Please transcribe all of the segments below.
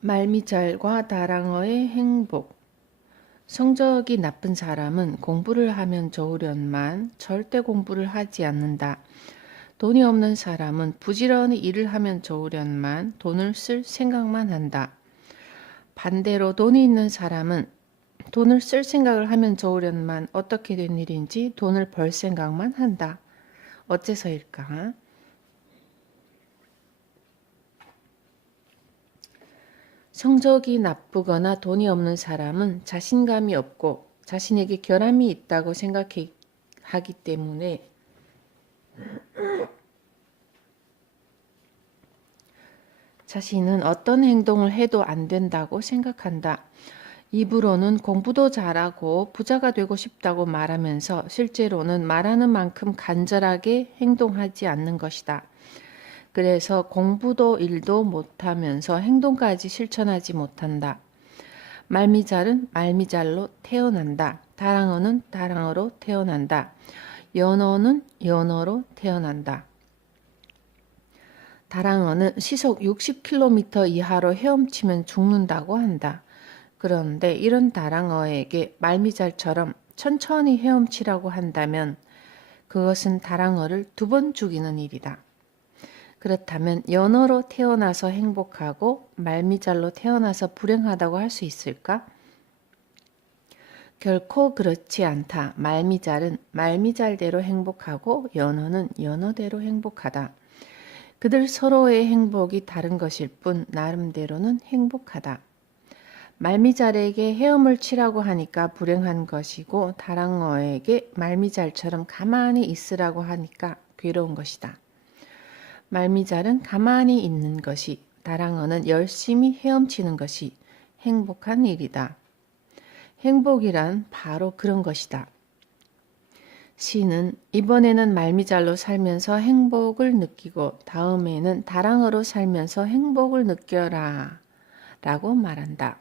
말미잘과 다랑어의 행복. 성적이 나쁜 사람은 공부를 하면 좋으련만 절대 공부를 하지 않는다. 돈이 없는 사람은 부지런히 일을 하면 좋으련만 돈을 쓸 생각만 한다. 반대로 돈이 있는 사람은 돈을 쓸 생각을 하면 좋으련만 어떻게 된 일인지 돈을 벌 생각만 한다. 어째서일까? 성적이 나쁘거나 돈이 없는 사람은 자신감이 없고 자신에게 결함이 있다고 생각하기 때문에 자신은 어떤 행동을 해도 안 된다고 생각한다. 입으로는 공부도 잘하고 부자가 되고 싶다고 말하면서 실제로는 말하는 만큼 간절하게 행동하지 않는 것이다. 그래서 공부도 일도 못하면서 행동까지 실천하지 못한다. 말미잘은 말미잘로 태어난다. 다랑어는 다랑어로 태어난다. 연어는 연어로 태어난다. 다랑어는 시속 60km 이하로 헤엄치면 죽는다고 한다. 그런데 이런 다랑어에게 말미잘처럼 천천히 헤엄치라고 한다면 그것은 다랑어를 2번 죽이는 일이다. 그렇다면 연어로 태어나서 행복하고 말미잘로 태어나서 불행하다고 할 수 있을까? 결코 그렇지 않다. 말미잘은 말미잘대로 행복하고 연어는 연어대로 행복하다. 그들 서로의 행복이 다른 것일 뿐 나름대로는 행복하다. 말미잘에게 헤엄을 치라고 하니까 불행한 것이고 다랑어에게 말미잘처럼 가만히 있으라고 하니까 괴로운 것이다. 말미잘은 가만히 있는 것이, 다랑어는 열심히 헤엄치는 것이 행복한 일이다. 행복이란 바로 그런 것이다. 시는 이번에는 말미잘로 살면서 행복을 느끼고 다음에는 다랑어로 살면서 행복을 느껴라 라고 말한다.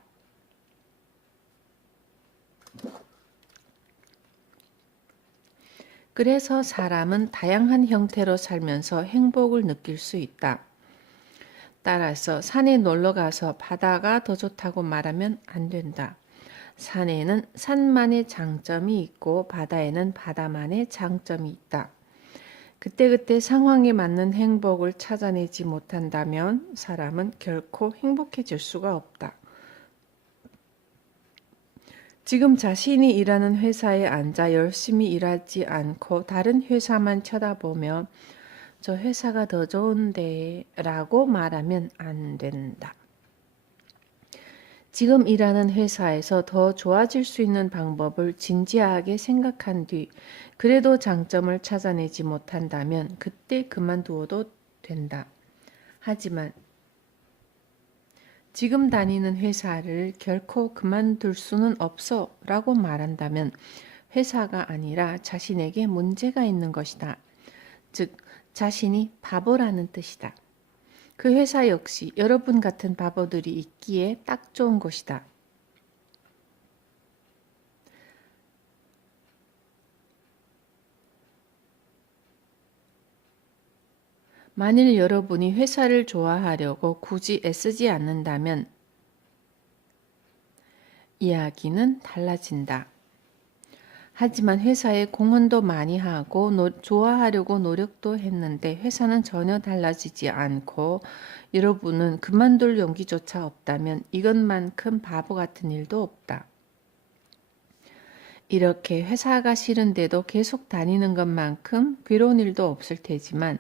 그래서 사람은 다양한 형태로 살면서 행복을 느낄 수 있다. 따라서 산에 놀러 가서 바다가 더 좋다고 말하면 안 된다. 산에는 산만의 장점이 있고 바다에는 바다만의 장점이 있다. 그때그때 상황에 맞는 행복을 찾아내지 못한다면 사람은 결코 행복해질 수가 없다. 지금 자신이 일하는 회사에 앉아 열심히 일하지 않고 다른 회사만 쳐다보며 저 회사가 더 좋은데 라고 말하면 안 된다. 지금 일하는 회사에서 더 좋아질 수 있는 방법을 진지하게 생각한 뒤 그래도 장점을 찾아내지 못한다면 그때 그만두어도 된다. 하지만 지금 다니는 회사를 결코 그만둘 수는 없어 라고 말한다면 회사가 아니라 자신에게 문제가 있는 것이다. 즉, 자신이 바보라는 뜻이다. 그 회사 역시 여러분 같은 바보들이 있기에 딱 좋은 곳이다. 만일 여러분이 회사를 좋아하려고 굳이 애쓰지 않는다면 이야기는 달라진다. 하지만 회사에 공헌도 많이 하고 좋아하려고 노력도 했는데 회사는 전혀 달라지지 않고 여러분은 그만둘 용기조차 없다면 이것만큼 바보 같은 일도 없다. 이렇게 회사가 싫은데도 계속 다니는 것만큼 괴로운 일도 없을 테지만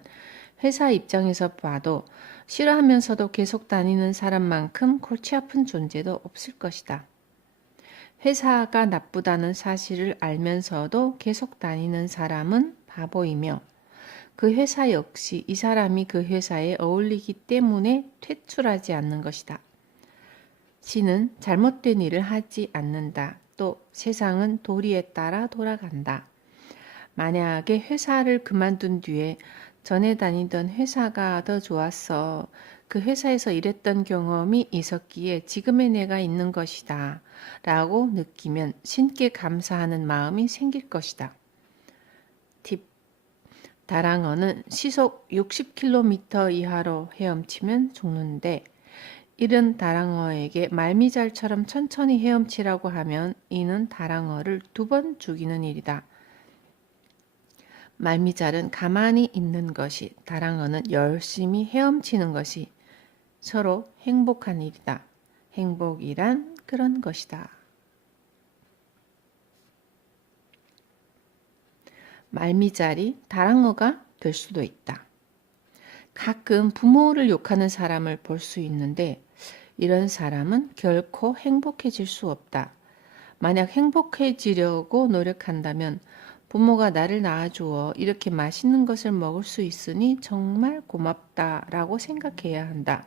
회사 입장에서 봐도 싫어하면서도 계속 다니는 사람만큼 골치 아픈 존재도 없을 것이다. 회사가 나쁘다는 사실을 알면서도 계속 다니는 사람은 바보이며 그 회사 역시 이 사람이 그 회사에 어울리기 때문에 퇴출하지 않는 것이다. 시는 잘못된 일을 하지 않는다. 또 세상은 도리에 따라 돌아간다. 만약에 회사를 그만둔 뒤에 전에 다니던 회사가 더 좋았어. 그 회사에서 일했던 경험이 있었기에 지금의 내가 있는 것이다. 라고 느끼면 신께 감사하는 마음이 생길 것이다. 팁. 다랑어는 시속 60km 이하로 헤엄치면 죽는데 이른 다랑어에게 말미잘처럼 천천히 헤엄치라고 하면 이는 다랑어를 2번 죽이는 일이다. 말미잘은 가만히 있는 것이, 다랑어는 열심히 헤엄치는 것이 서로 행복한 일이다. 행복이란 그런 것이다. 말미잘이 다랑어가 될 수도 있다. 가끔 부모를 욕하는 사람을 볼 수 있는데 이런 사람은 결코 행복해질 수 없다. 만약 행복해지려고 노력한다면 부모가 나를 낳아주어 이렇게 맛있는 것을 먹을 수 있으니 정말 고맙다라고 생각해야 한다.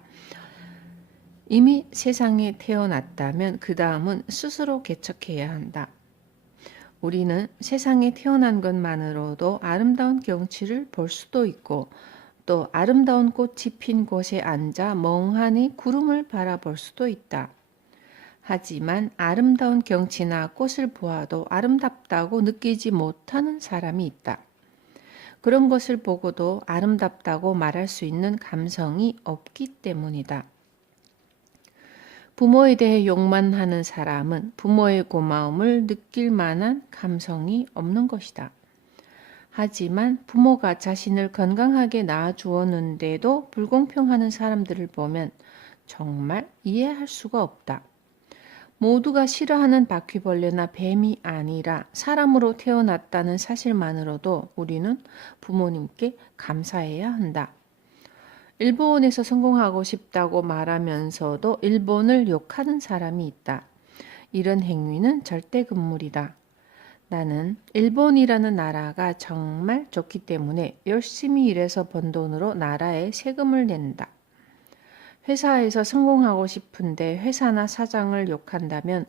이미 세상에 태어났다면 그 다음은 스스로 개척해야 한다. 우리는 세상에 태어난 것만으로도 아름다운 경치를 볼 수도 있고 또 아름다운 꽃이 핀 곳에 앉아 멍하니 구름을 바라볼 수도 있다. 하지만 아름다운 경치나 꽃을 보아도 아름답다고 느끼지 못하는 사람이 있다. 그런 것을 보고도 아름답다고 말할 수 있는 감성이 없기 때문이다. 부모에 대해 욕만 하는 사람은 부모의 고마움을 느낄 만한 감성이 없는 것이다. 하지만 부모가 자신을 건강하게 낳아주었는데도 불공평하는 사람들을 보면 정말 이해할 수가 없다. 모두가 싫어하는 바퀴벌레나 뱀이 아니라 사람으로 태어났다는 사실만으로도 우리는 부모님께 감사해야 한다. 일본에서 성공하고 싶다고 말하면서도 일본을 욕하는 사람이 있다. 이런 행위는 절대 금물이다. 나는 일본이라는 나라가 정말 좋기 때문에 열심히 일해서 번 돈으로 나라에 세금을 낸다. 회사에서 성공하고 싶은데 회사나 사장을 욕한다면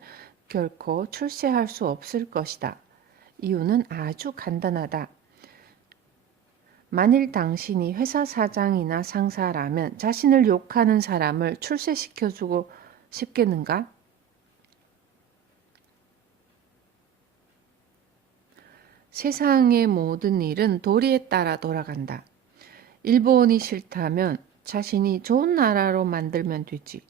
결코 출세할 수 없을 것이다. 이유는 아주 간단하다. 만일 당신이 회사 사장이나 상사라면 자신을 욕하는 사람을 출세시켜주고 싶겠는가? 세상의 모든 일은 도리에 따라 돌아간다. 일본이 싫다면 자신이 좋은 나라로 만들면 되지.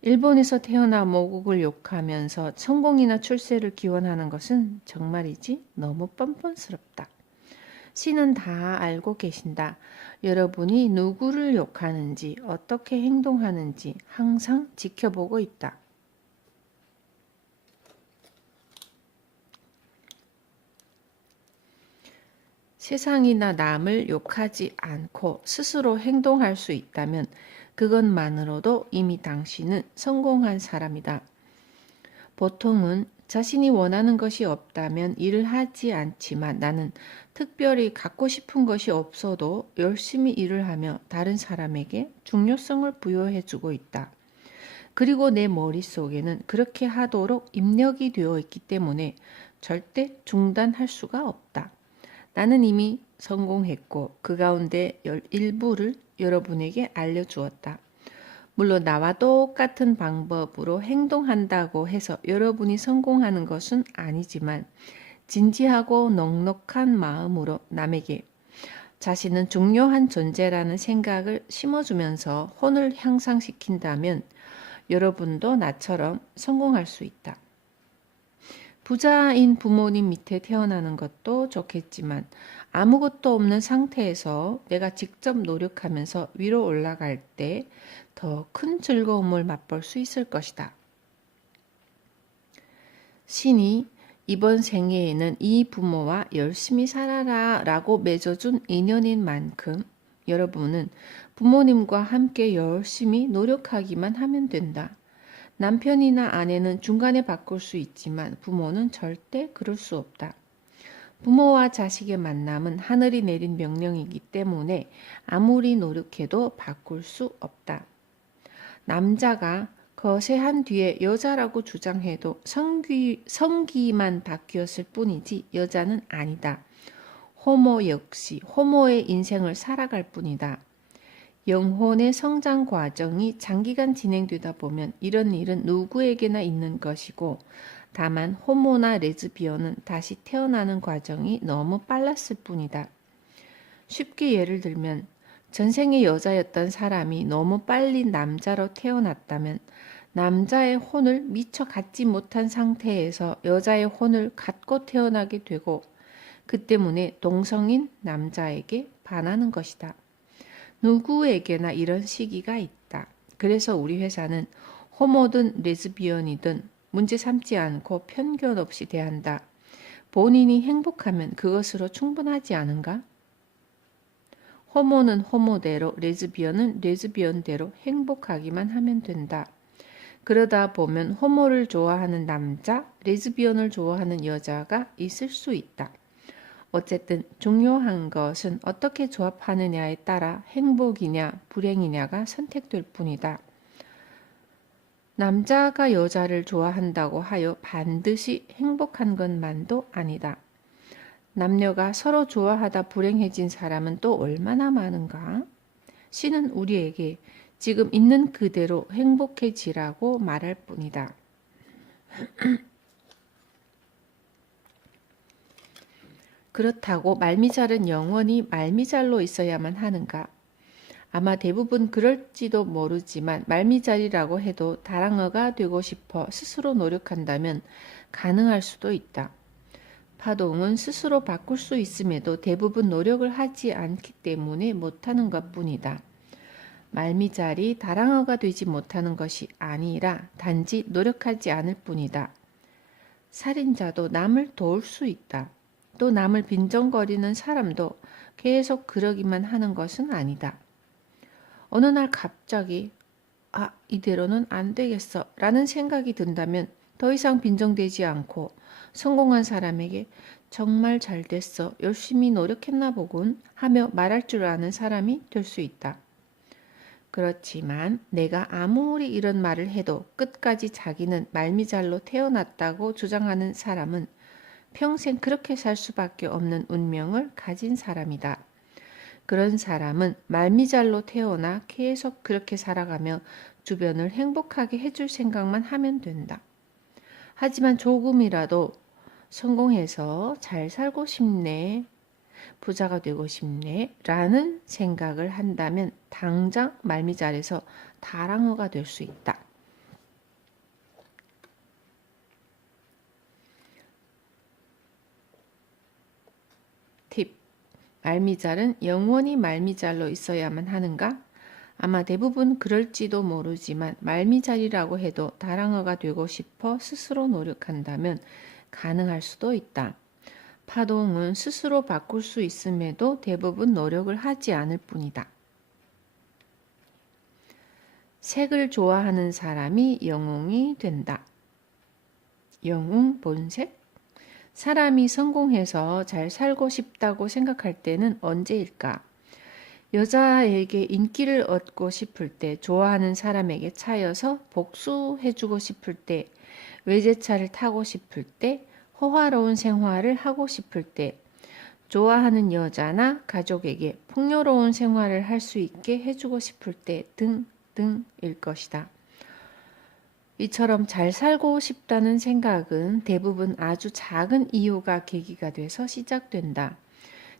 일본에서 태어나 모국을 욕하면서 성공이나 출세를 기원하는 것은 정말이지 너무 뻔뻔스럽다. 신은 다 알고 계신다. 여러분이 누구를 욕하는지, 어떻게 행동하는지 항상 지켜보고 있다. 세상이나 남을 욕하지 않고 스스로 행동할 수 있다면 그것만으로도 이미 당신은 성공한 사람이다. 보통은 자신이 원하는 것이 없다면 일을 하지 않지만 나는 특별히 갖고 싶은 것이 없어도 열심히 일을 하며 다른 사람에게 중요성을 부여해주고 있다. 그리고 내 머릿속에는 그렇게 하도록 입력이 되어 있기 때문에 절대 중단할 수가 없다. 나는 이미 성공했고 그 가운데 일부를 여러분에게 알려주었다. 물론 나와 똑같은 방법으로 행동한다고 해서 여러분이 성공하는 것은 아니지만 진지하고 넉넉한 마음으로 남에게 자신은 중요한 존재라는 생각을 심어주면서 혼을 향상시킨다면 여러분도 나처럼 성공할 수 있다. 부자인 부모님 밑에 태어나는 것도 좋겠지만 아무것도 없는 상태에서 내가 직접 노력하면서 위로 올라갈 때 더 큰 즐거움을 맛볼 수 있을 것이다. 신이 이번 생애에는 이 부모와 열심히 살아라 라고 맺어준 인연인 만큼 여러분은 부모님과 함께 열심히 노력하기만 하면 된다. 남편이나 아내는 중간에 바꿀 수 있지만 부모는 절대 그럴 수 없다. 부모와 자식의 만남은 하늘이 내린 명령이기 때문에 아무리 노력해도 바꿀 수 없다. 남자가 거세한 뒤에 여자라고 주장해도 성기만 바뀌었을 뿐이지 여자는 아니다. 호모 역시 호모의 인생을 살아갈 뿐이다. 영혼의 성장 과정이 장기간 진행되다 보면 이런 일은 누구에게나 있는 것이고 다만 호모나 레즈비언은 다시 태어나는 과정이 너무 빨랐을 뿐이다. 쉽게 예를 들면 전생의 여자였던 사람이 너무 빨리 남자로 태어났다면 남자의 혼을 미처 갖지 못한 상태에서 여자의 혼을 갖고 태어나게 되고 그 때문에 동성인 남자에게 반하는 것이다. 누구에게나 이런 시기가 있다. 그래서 우리 회사는 호모든 레즈비언이든 문제 삼지 않고 편견 없이 대한다. 본인이 행복하면 그것으로 충분하지 않은가? 호모는 호모대로, 레즈비언은 레즈비언대로 행복하기만 하면 된다. 그러다 보면 호모를 좋아하는 남자, 레즈비언을 좋아하는 여자가 있을 수 있다. 어쨌든 중요한 것은 어떻게 조합하느냐에 따라 행복이냐 불행이냐가 선택될 뿐이다. 남자가 여자를 좋아한다고 하여 반드시 행복한 것만도 아니다. 남녀가 서로 좋아하다 불행해진 사람은 또 얼마나 많은가? 신은 우리에게 지금 있는 그대로 행복해지라고 말할 뿐이다. 그렇다고 말미잘은 영원히 말미잘로 있어야만 하는가? 아마 대부분 그럴지도 모르지만 말미잘이라고 해도 다랑어가 되고 싶어 스스로 노력한다면 가능할 수도 있다. 파동은 스스로 바꿀 수 있음에도 대부분 노력을 하지 않기 때문에 못하는 것뿐이다. 말미잘이 다랑어가 되지 못하는 것이 아니라 단지 노력하지 않을 뿐이다. 살인자도 남을 도울 수 있다. 또 남을 빈정거리는 사람도 계속 그러기만 하는 것은 아니다. 어느 날 갑자기 이대로는 안 되겠어 라는 생각이 든다면 더 이상 빈정되지 않고 성공한 사람에게 정말 잘 됐어, 열심히 노력했나 보군 하며 말할 줄 아는 사람이 될 수 있다. 그렇지만 내가 아무리 이런 말을 해도 끝까지 자기는 말미잘로 태어났다고 주장하는 사람은 평생 그렇게 살 수밖에 없는 운명을 가진 사람이다. 그런 사람은 말미잘로 태어나 계속 그렇게 살아가며 주변을 행복하게 해줄 생각만 하면 된다. 하지만 조금이라도 성공해서 잘 살고 싶네, 부자가 되고 싶네 라는 생각을 한다면 당장 말미잘에서 다랑어가 될 수 있다. 팁. 말미잘은 영원히 말미잘로 있어야만 하는가? 아마 대부분 그럴지도 모르지만 말미잘이라고 해도 다랑어가 되고 싶어 스스로 노력한다면 가능할 수도 있다. 파동은 스스로 바꿀 수 있음에도 대부분 노력을 하지 않을 뿐이다. 색을 좋아하는 사람이 영웅이 된다. 영웅 본색? 사람이 성공해서 잘 살고 싶다고 생각할 때는 언제일까? 여자에게 인기를 얻고 싶을 때, 좋아하는 사람에게 차여서 복수해주고 싶을 때, 외제차를 타고 싶을 때, 호화로운 생활을 하고 싶을 때, 좋아하는 여자나 가족에게 풍요로운 생활을 할 수 있게 해주고 싶을 때 등등일 것이다. 이처럼 잘 살고 싶다는 생각은 대부분 아주 작은 이유가 계기가 돼서 시작된다.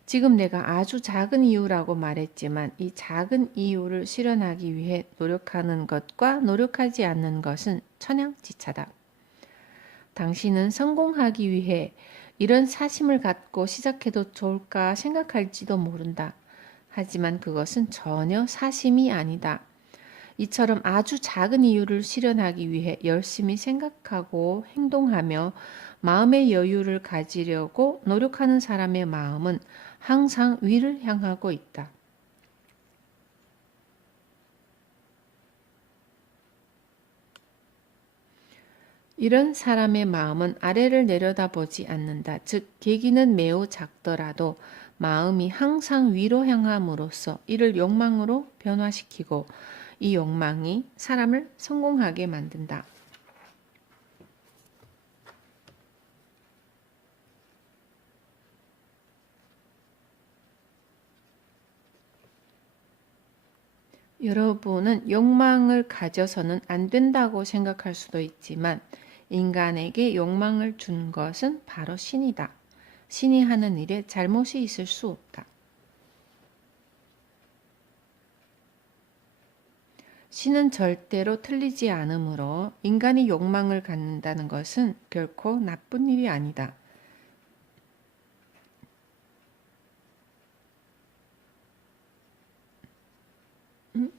지금 내가 아주 작은 이유라고 말했지만 이 작은 이유를 실현하기 위해 노력하는 것과 노력하지 않는 것은 천양지차다. 당신은 성공하기 위해 이런 사심을 갖고 시작해도 좋을까 생각할지도 모른다. 하지만 그것은 전혀 사심이 아니다. 이처럼 아주 작은 이유를 실현하기 위해 열심히 생각하고 행동하며 마음의 여유를 가지려고 노력하는 사람의 마음은 항상 위를 향하고 있다. 이런 사람의 마음은 아래를 내려다보지 않는다. 즉, 계기는 매우 작더라도 마음이 항상 위로 향함으로써 이를 욕망으로 변화시키고 이 욕망이 사람을 성공하게 만든다. 여러분은 욕망을 가져서는 안 된다고 생각할 수도 있지만 인간에게 욕망을 준 것은 바로 신이다. 신이 하는 일에 잘못이 있을 수 없다. 신은 절대로 틀리지 않으므로 인간이 욕망을 갖는다는 것은 결코 나쁜 일이 아니다. 음?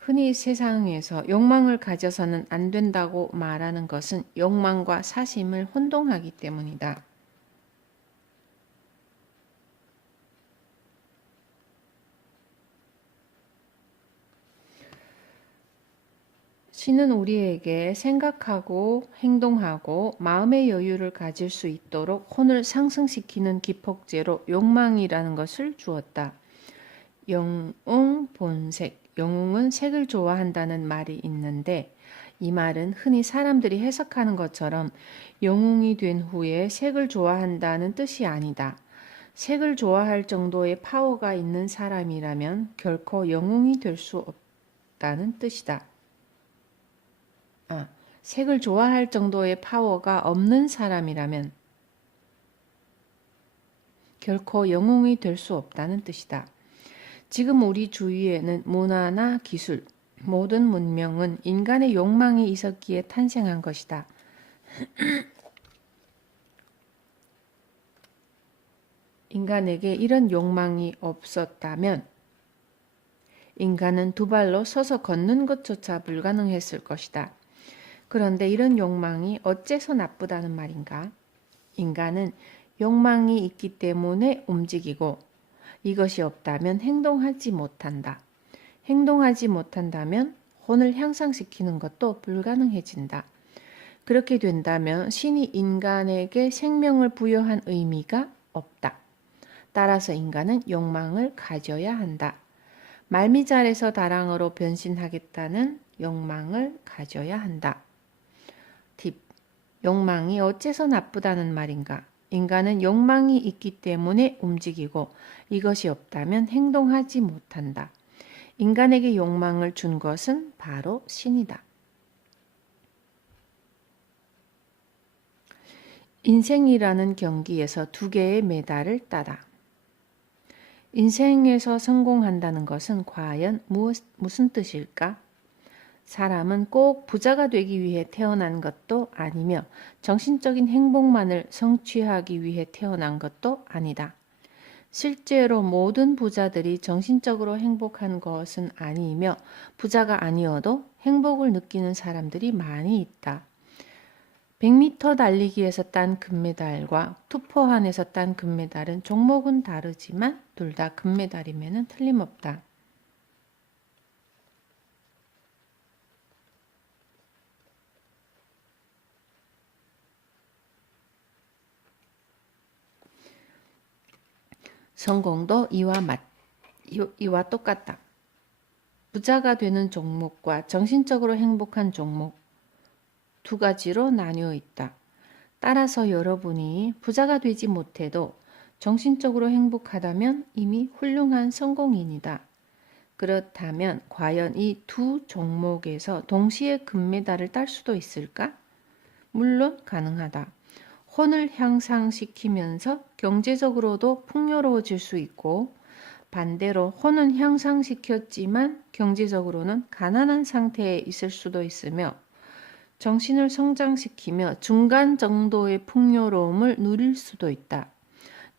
흔히 세상에서 욕망을 가져서는 안 된다고 말하는 것은 욕망과 사심을 혼동하기 때문이다. 신은 우리에게 생각하고 행동하고 마음의 여유를 가질 수 있도록 혼을 상승시키는 기폭제로 욕망이라는 것을 주었다. 영웅 본색, 영웅은 색을 좋아한다는 말이 있는데 이 말은 흔히 사람들이 해석하는 것처럼 영웅이 된 후에 색을 좋아한다는 뜻이 아니다. 색을 좋아할 정도의 파워가 있는 사람이라면 결코 영웅이 될 수 없다는 뜻이다. 색을 좋아할 정도의 파워가 없는 사람이라면 결코 영웅이 될 수 없다는 뜻이다. 지금 우리 주위에는 문화나 기술, 모든 문명은 인간의 욕망이 있었기에 탄생한 것이다. 인간에게 이런 욕망이 없었다면 인간은 두 발로 서서 걷는 것조차 불가능했을 것이다. 그런데 이런 욕망이 어째서 나쁘다는 말인가? 인간은 욕망이 있기 때문에 움직이고 이것이 없다면 행동하지 못한다. 행동하지 못한다면 혼을 향상시키는 것도 불가능해진다. 그렇게 된다면 신이 인간에게 생명을 부여한 의미가 없다. 따라서 인간은 욕망을 가져야 한다. 말미잘에서 다랑어로 변신하겠다는 욕망을 가져야 한다. 팁. 욕망이 어째서 나쁘다는 말인가? 인간은 욕망이 있기 때문에 움직이고 이것이 없다면 행동하지 못한다. 인간에게 욕망을 준 것은 바로 신이다. 인생이라는 경기에서 두 개의 메달을 따라. 인생에서 성공한다는 것은 과연 무슨 뜻일까? 사람은 꼭 부자가 되기 위해 태어난 것도 아니며 정신적인 행복만을 성취하기 위해 태어난 것도 아니다. 실제로 모든 부자들이 정신적으로 행복한 것은 아니며 부자가 아니어도 행복을 느끼는 사람들이 많이 있다. 100m 달리기에서 딴 금메달과 투포환에서 딴 금메달은 종목은 다르지만 둘 다 금메달임에는 틀림없다. 성공도 이와 똑같다. 부자가 되는 종목과 정신적으로 행복한 종목 두 가지로 나뉘어 있다. 따라서 여러분이 부자가 되지 못해도 정신적으로 행복하다면 이미 훌륭한 성공인이다. 그렇다면 과연 이 두 종목에서 동시에 금메달을 딸 수도 있을까? 물론 가능하다. 혼을 향상시키면서 경제적으로도 풍요로워질 수 있고 반대로 혼은 향상시켰지만 경제적으로는 가난한 상태에 있을 수도 있으며 정신을 성장시키며 중간 정도의 풍요로움을 누릴 수도 있다.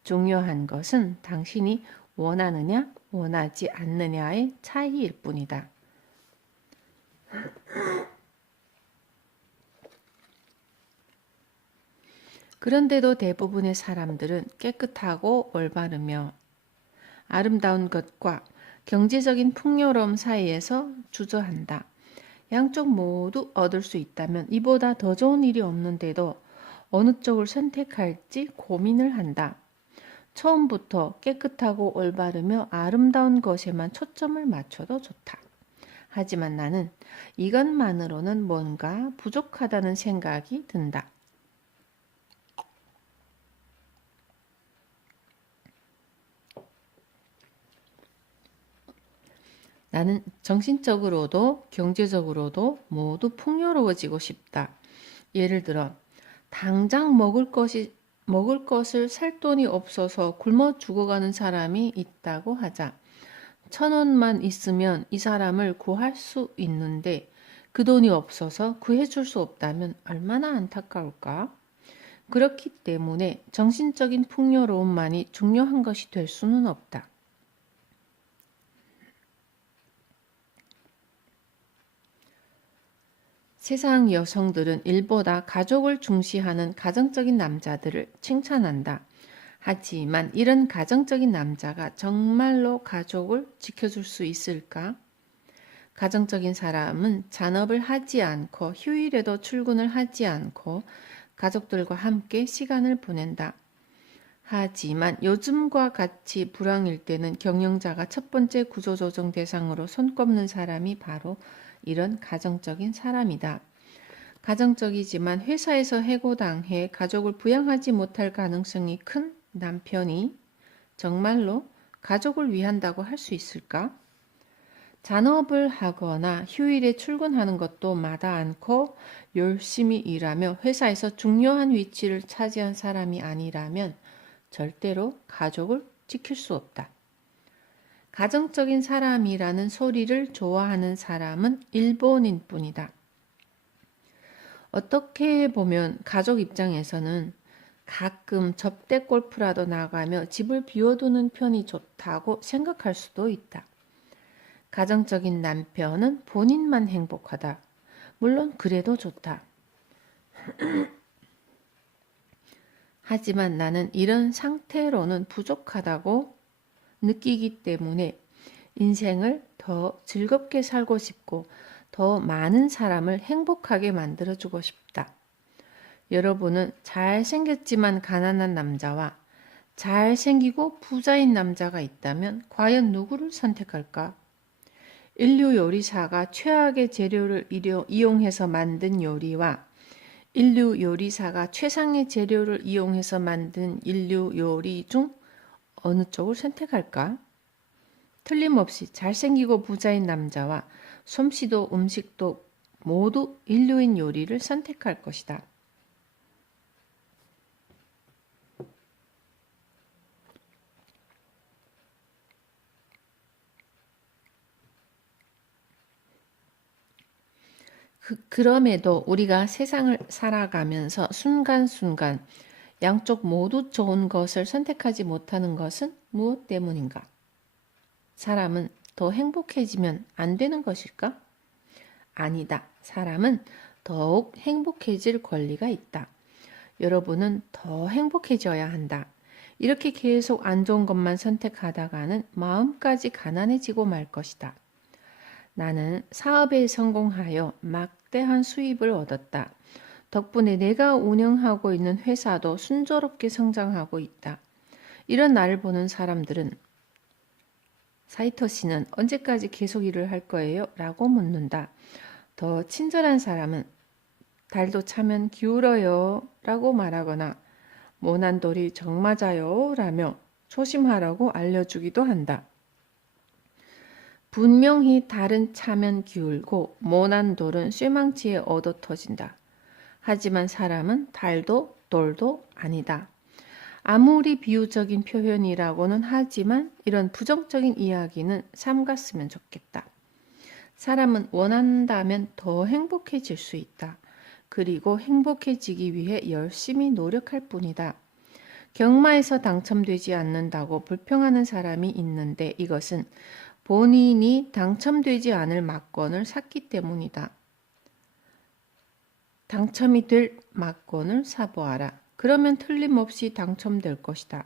중요한 것은 당신이 원하느냐 원하지 않느냐의 차이일 뿐이다. 그런데도 대부분의 사람들은 깨끗하고 올바르며 아름다운 것과 경제적인 풍요로움 사이에서 주저한다. 양쪽 모두 얻을 수 있다면 이보다 더 좋은 일이 없는데도 어느 쪽을 선택할지 고민을 한다. 처음부터 깨끗하고 올바르며 아름다운 것에만 초점을 맞춰도 좋다. 하지만 나는 이것만으로는 뭔가 부족하다는 생각이 든다. 나는 정신적으로도 경제적으로도 모두 풍요로워지고 싶다. 예를 들어, 당장 먹을 것을 살 돈이 없어서 굶어 죽어가는 사람이 있다고 하자. 1,000원만 있으면 이 사람을 구할 수 있는데 그 돈이 없어서 구해줄 수 없다면 얼마나 안타까울까? 그렇기 때문에 정신적인 풍요로움만이 중요한 것이 될 수는 없다. 세상 여성들은 일보다 가족을 중시하는 가정적인 남자들을 칭찬한다. 하지만 이런 가정적인 남자가 정말로 가족을 지켜줄 수 있을까? 가정적인 사람은 잔업을 하지 않고 휴일에도 출근을 하지 않고 가족들과 함께 시간을 보낸다. 하지만 요즘과 같이 불황일 때는 경영자가 첫 번째 구조조정 대상으로 손꼽는 사람이 바로 이런 가정적인 사람이다. 가정적이지만 회사에서 해고당해 가족을 부양하지 못할 가능성이 큰 남편이 정말로 가족을 위한다고 할 수 있을까? 잔업을 하거나 휴일에 출근하는 것도 마다 않고 열심히 일하며 회사에서 중요한 위치를 차지한 사람이 아니라면 절대로 가족을 지킬 수 없다. 가정적인 사람이라는 소리를 좋아하는 사람은 일본인 뿐이다. 어떻게 보면 가족 입장에서는 가끔 접대 골프라도 나가며 집을 비워두는 편이 좋다고 생각할 수도 있다. 가정적인 남편은 본인만 행복하다. 물론 그래도 좋다. 하지만 나는 이런 상태로는 부족하다고 느끼기 때문에 인생을 더 즐겁게 살고 싶고 더 많은 사람을 행복하게 만들어주고 싶다. 여러분은 잘생겼지만 가난한 남자와 잘생기고 부자인 남자가 있다면 과연 누구를 선택할까? 인류 요리사가 최악의 재료를 이용해서 만든 요리와 인류 요리사가 최상의 재료를 이용해서 만든 인류 요리 중 어느 쪽을 선택할까? 틀림없이 잘생기고 부자인 남자와 솜씨도 음식도 모두 인류인 요리를 선택할 것이다. 그럼에도 우리가 세상을 살아가면서 순간순간 양쪽 모두 좋은 것을 선택하지 못하는 것은 무엇 때문인가? 사람은 더 행복해지면 안 되는 것일까? 아니다. 사람은 더욱 행복해질 권리가 있다. 여러분은 더 행복해져야 한다. 이렇게 계속 안 좋은 것만 선택하다가는 마음까지 가난해지고 말 것이다. 나는 사업에 성공하여 막대한 수입을 얻었다. 덕분에 내가 운영하고 있는 회사도 순조롭게 성장하고 있다. 이런 나를 보는 사람들은 사이토 씨는 언제까지 계속 일을 할 거예요? 라고 묻는다. 더 친절한 사람은 달도 차면 기울어요 라고 말하거나 모난 돌이 정 맞아요 라며 조심하라고 알려주기도 한다. 분명히 달은 차면 기울고 모난 돌은 쇠망치에 얻어 터진다. 하지만 사람은 달도 돌도 아니다. 아무리 비유적인 표현이라고는 하지만 이런 부정적인 이야기는 삼갔으면 좋겠다. 사람은 원한다면 더 행복해질 수 있다. 그리고 행복해지기 위해 열심히 노력할 뿐이다. 경마에서 당첨되지 않는다고 불평하는 사람이 있는데 이것은 본인이 당첨되지 않을 막건을 샀기 때문이다. 당첨이 될 막건을 사보아라. 그러면 틀림없이 당첨될 것이다.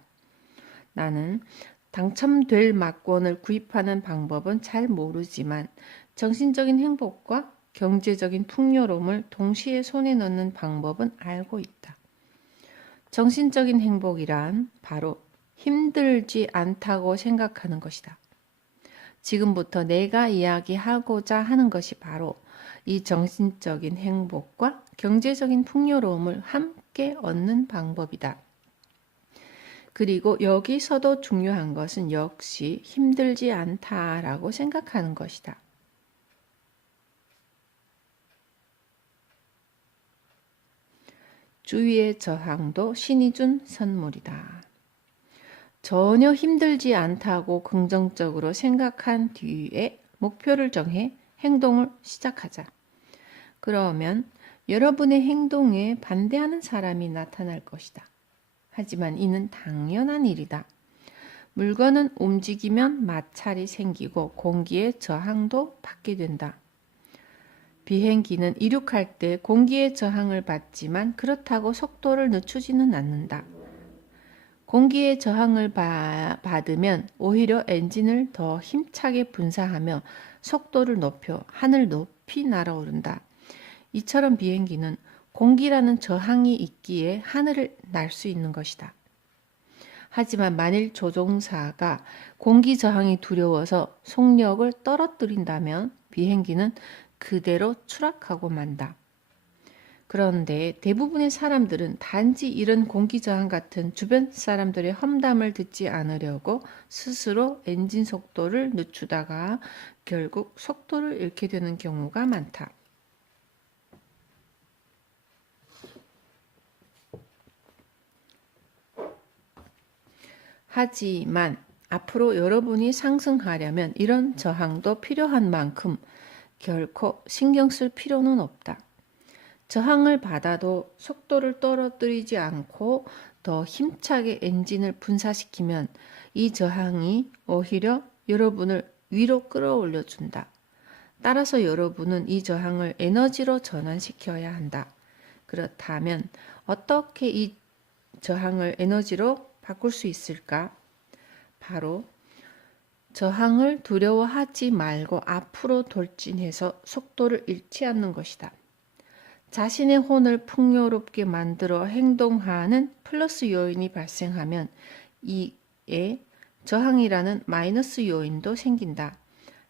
나는 당첨될 막건을 구입하는 방법은 잘 모르지만 정신적인 행복과 경제적인 풍요로움을 동시에 손에 넣는 방법은 알고 있다. 정신적인 행복이란 바로 힘들지 않다고 생각하는 것이다. 지금부터 내가 이야기하고자 하는 것이 바로 이 정신적인 행복과 경제적인 풍요로움을 함께 얻는 방법이다. 그리고 여기서도 중요한 것은 역시 힘들지 않다라고 생각하는 것이다. 주위의 저항도 신이 준 선물이다. 전혀 힘들지 않다고 긍정적으로 생각한 뒤에 목표를 정해 행동을 시작하자. 그러면 여러분의 행동에 반대하는 사람이 나타날 것이다. 하지만 이는 당연한 일이다. 물건은 움직이면 마찰이 생기고 공기의 저항도 받게 된다. 비행기는 이륙할 때 공기의 저항을 받지만 그렇다고 속도를 늦추지는 않는다. 공기의 저항을 받으면 오히려 엔진을 더 힘차게 분사하며 속도를 높여 하늘 높이 날아오른다. 이처럼 비행기는 공기라는 저항이 있기에 하늘을 날 수 있는 것이다. 하지만 만일 조종사가 공기 저항이 두려워서 속력을 떨어뜨린다면 비행기는 그대로 추락하고 만다. 그런데 대부분의 사람들은 단지 이런 공기 저항 같은 주변 사람들의 험담을 듣지 않으려고 스스로 엔진 속도를 늦추다가 결국 속도를 잃게 되는 경우가 많다. 하지만 앞으로 여러분이 상승하려면 이런 저항도 필요한 만큼 결코 신경 쓸 필요는 없다. 저항을 받아도 속도를 떨어뜨리지 않고 더 힘차게 엔진을 분사시키면 이 저항이 오히려 여러분을 위로 끌어올려 준다. 따라서 여러분은 이 저항을 에너지로 전환시켜야 한다. 그렇다면 어떻게 이 저항을 에너지로 바꿀 수 있을까? 바로 저항을 두려워하지 말고 앞으로 돌진해서 속도를 잃지 않는 것이다. 자신의 혼을 풍요롭게 만들어 행동하는 플러스 요인이 발생하면 이에 저항이라는 마이너스 요인도 생긴다.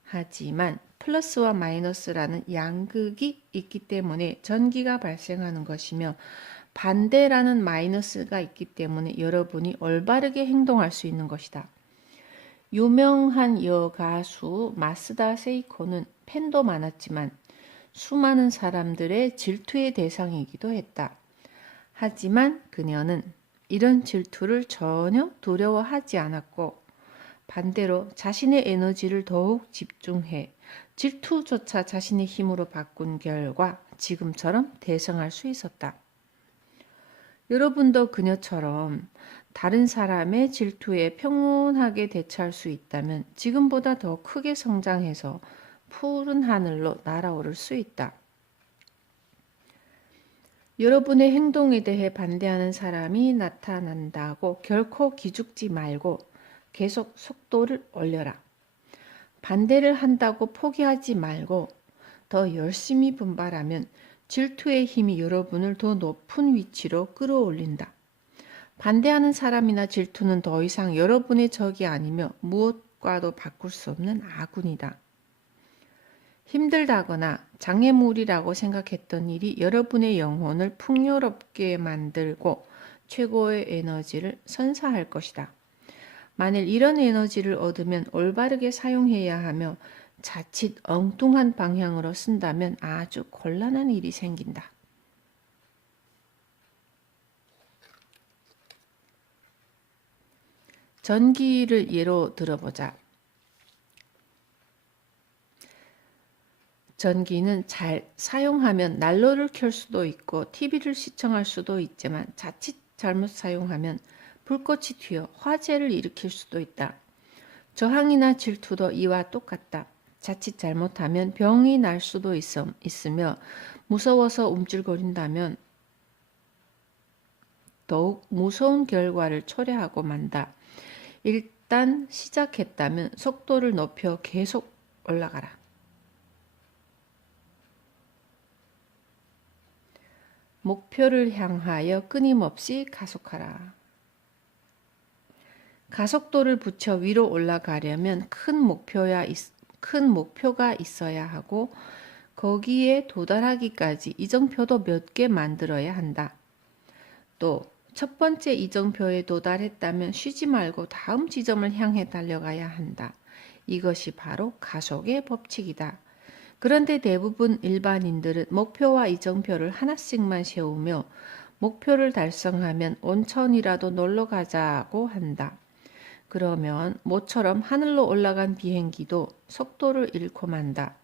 하지만 플러스와 마이너스라는 양극이 있기 때문에 전기가 발생하는 것이며 반대라는 마이너스가 있기 때문에 여러분이 올바르게 행동할 수 있는 것이다. 유명한 여가수 마스다 세이코는 팬도 많았지만 수많은 사람들의 질투의 대상이기도 했다. 하지만 그녀는 이런 질투를 전혀 두려워하지 않았고 반대로 자신의 에너지를 더욱 집중해 질투조차 자신의 힘으로 바꾼 결과 지금처럼 대성할 수 있었다. 여러분도 그녀처럼 다른 사람의 질투에 평온하게 대처할 수 있다면 지금보다 더 크게 성장해서 푸른 하늘로 날아오를 수 있다. 여러분의 행동에 대해 반대하는 사람이 나타난다고 결코 기죽지 말고 계속 속도를 올려라. 반대를 한다고 포기하지 말고 더 열심히 분발하면 질투의 힘이 여러분을 더 높은 위치로 끌어올린다. 반대하는 사람이나 질투는 더 이상 여러분의 적이 아니며 무엇과도 바꿀 수 없는 아군이다. 힘들다거나 장애물이라고 생각했던 일이 여러분의 영혼을 풍요롭게 만들고 최고의 에너지를 선사할 것이다. 만일 이런 에너지를 얻으면 올바르게 사용해야 하며 자칫 엉뚱한 방향으로 쓴다면 아주 곤란한 일이 생긴다. 전기를 예로 들어보자. 전기는 잘 사용하면 난로를 켤 수도 있고 TV를 시청할 수도 있지만 자칫 잘못 사용하면 불꽃이 튀어 화재를 일으킬 수도 있다. 저항이나 질투도 이와 똑같다. 자칫 잘못하면 병이 날 수도 있으며 무서워서 움찔거린다면 더욱 무서운 결과를 초래하고 만다. 일단 시작했다면 속도를 높여 계속 올라가라. 목표를 향하여 끊임없이 가속하라. 가속도를 붙여 위로 올라가려면 큰 목표가 있어야 하고 거기에 도달하기까지 이정표도 몇 개 만들어야 한다. 또 첫 번째 이정표에 도달했다면 쉬지 말고 다음 지점을 향해 달려가야 한다. 이것이 바로 가속의 법칙이다. 그런데 대부분 일반인들은 목표와 이정표를 하나씩만 세우며 목표를 달성하면 온천이라도 놀러 가자고 한다. 그러면 모처럼 하늘로 올라간 비행기도 속도를 잃고 만다.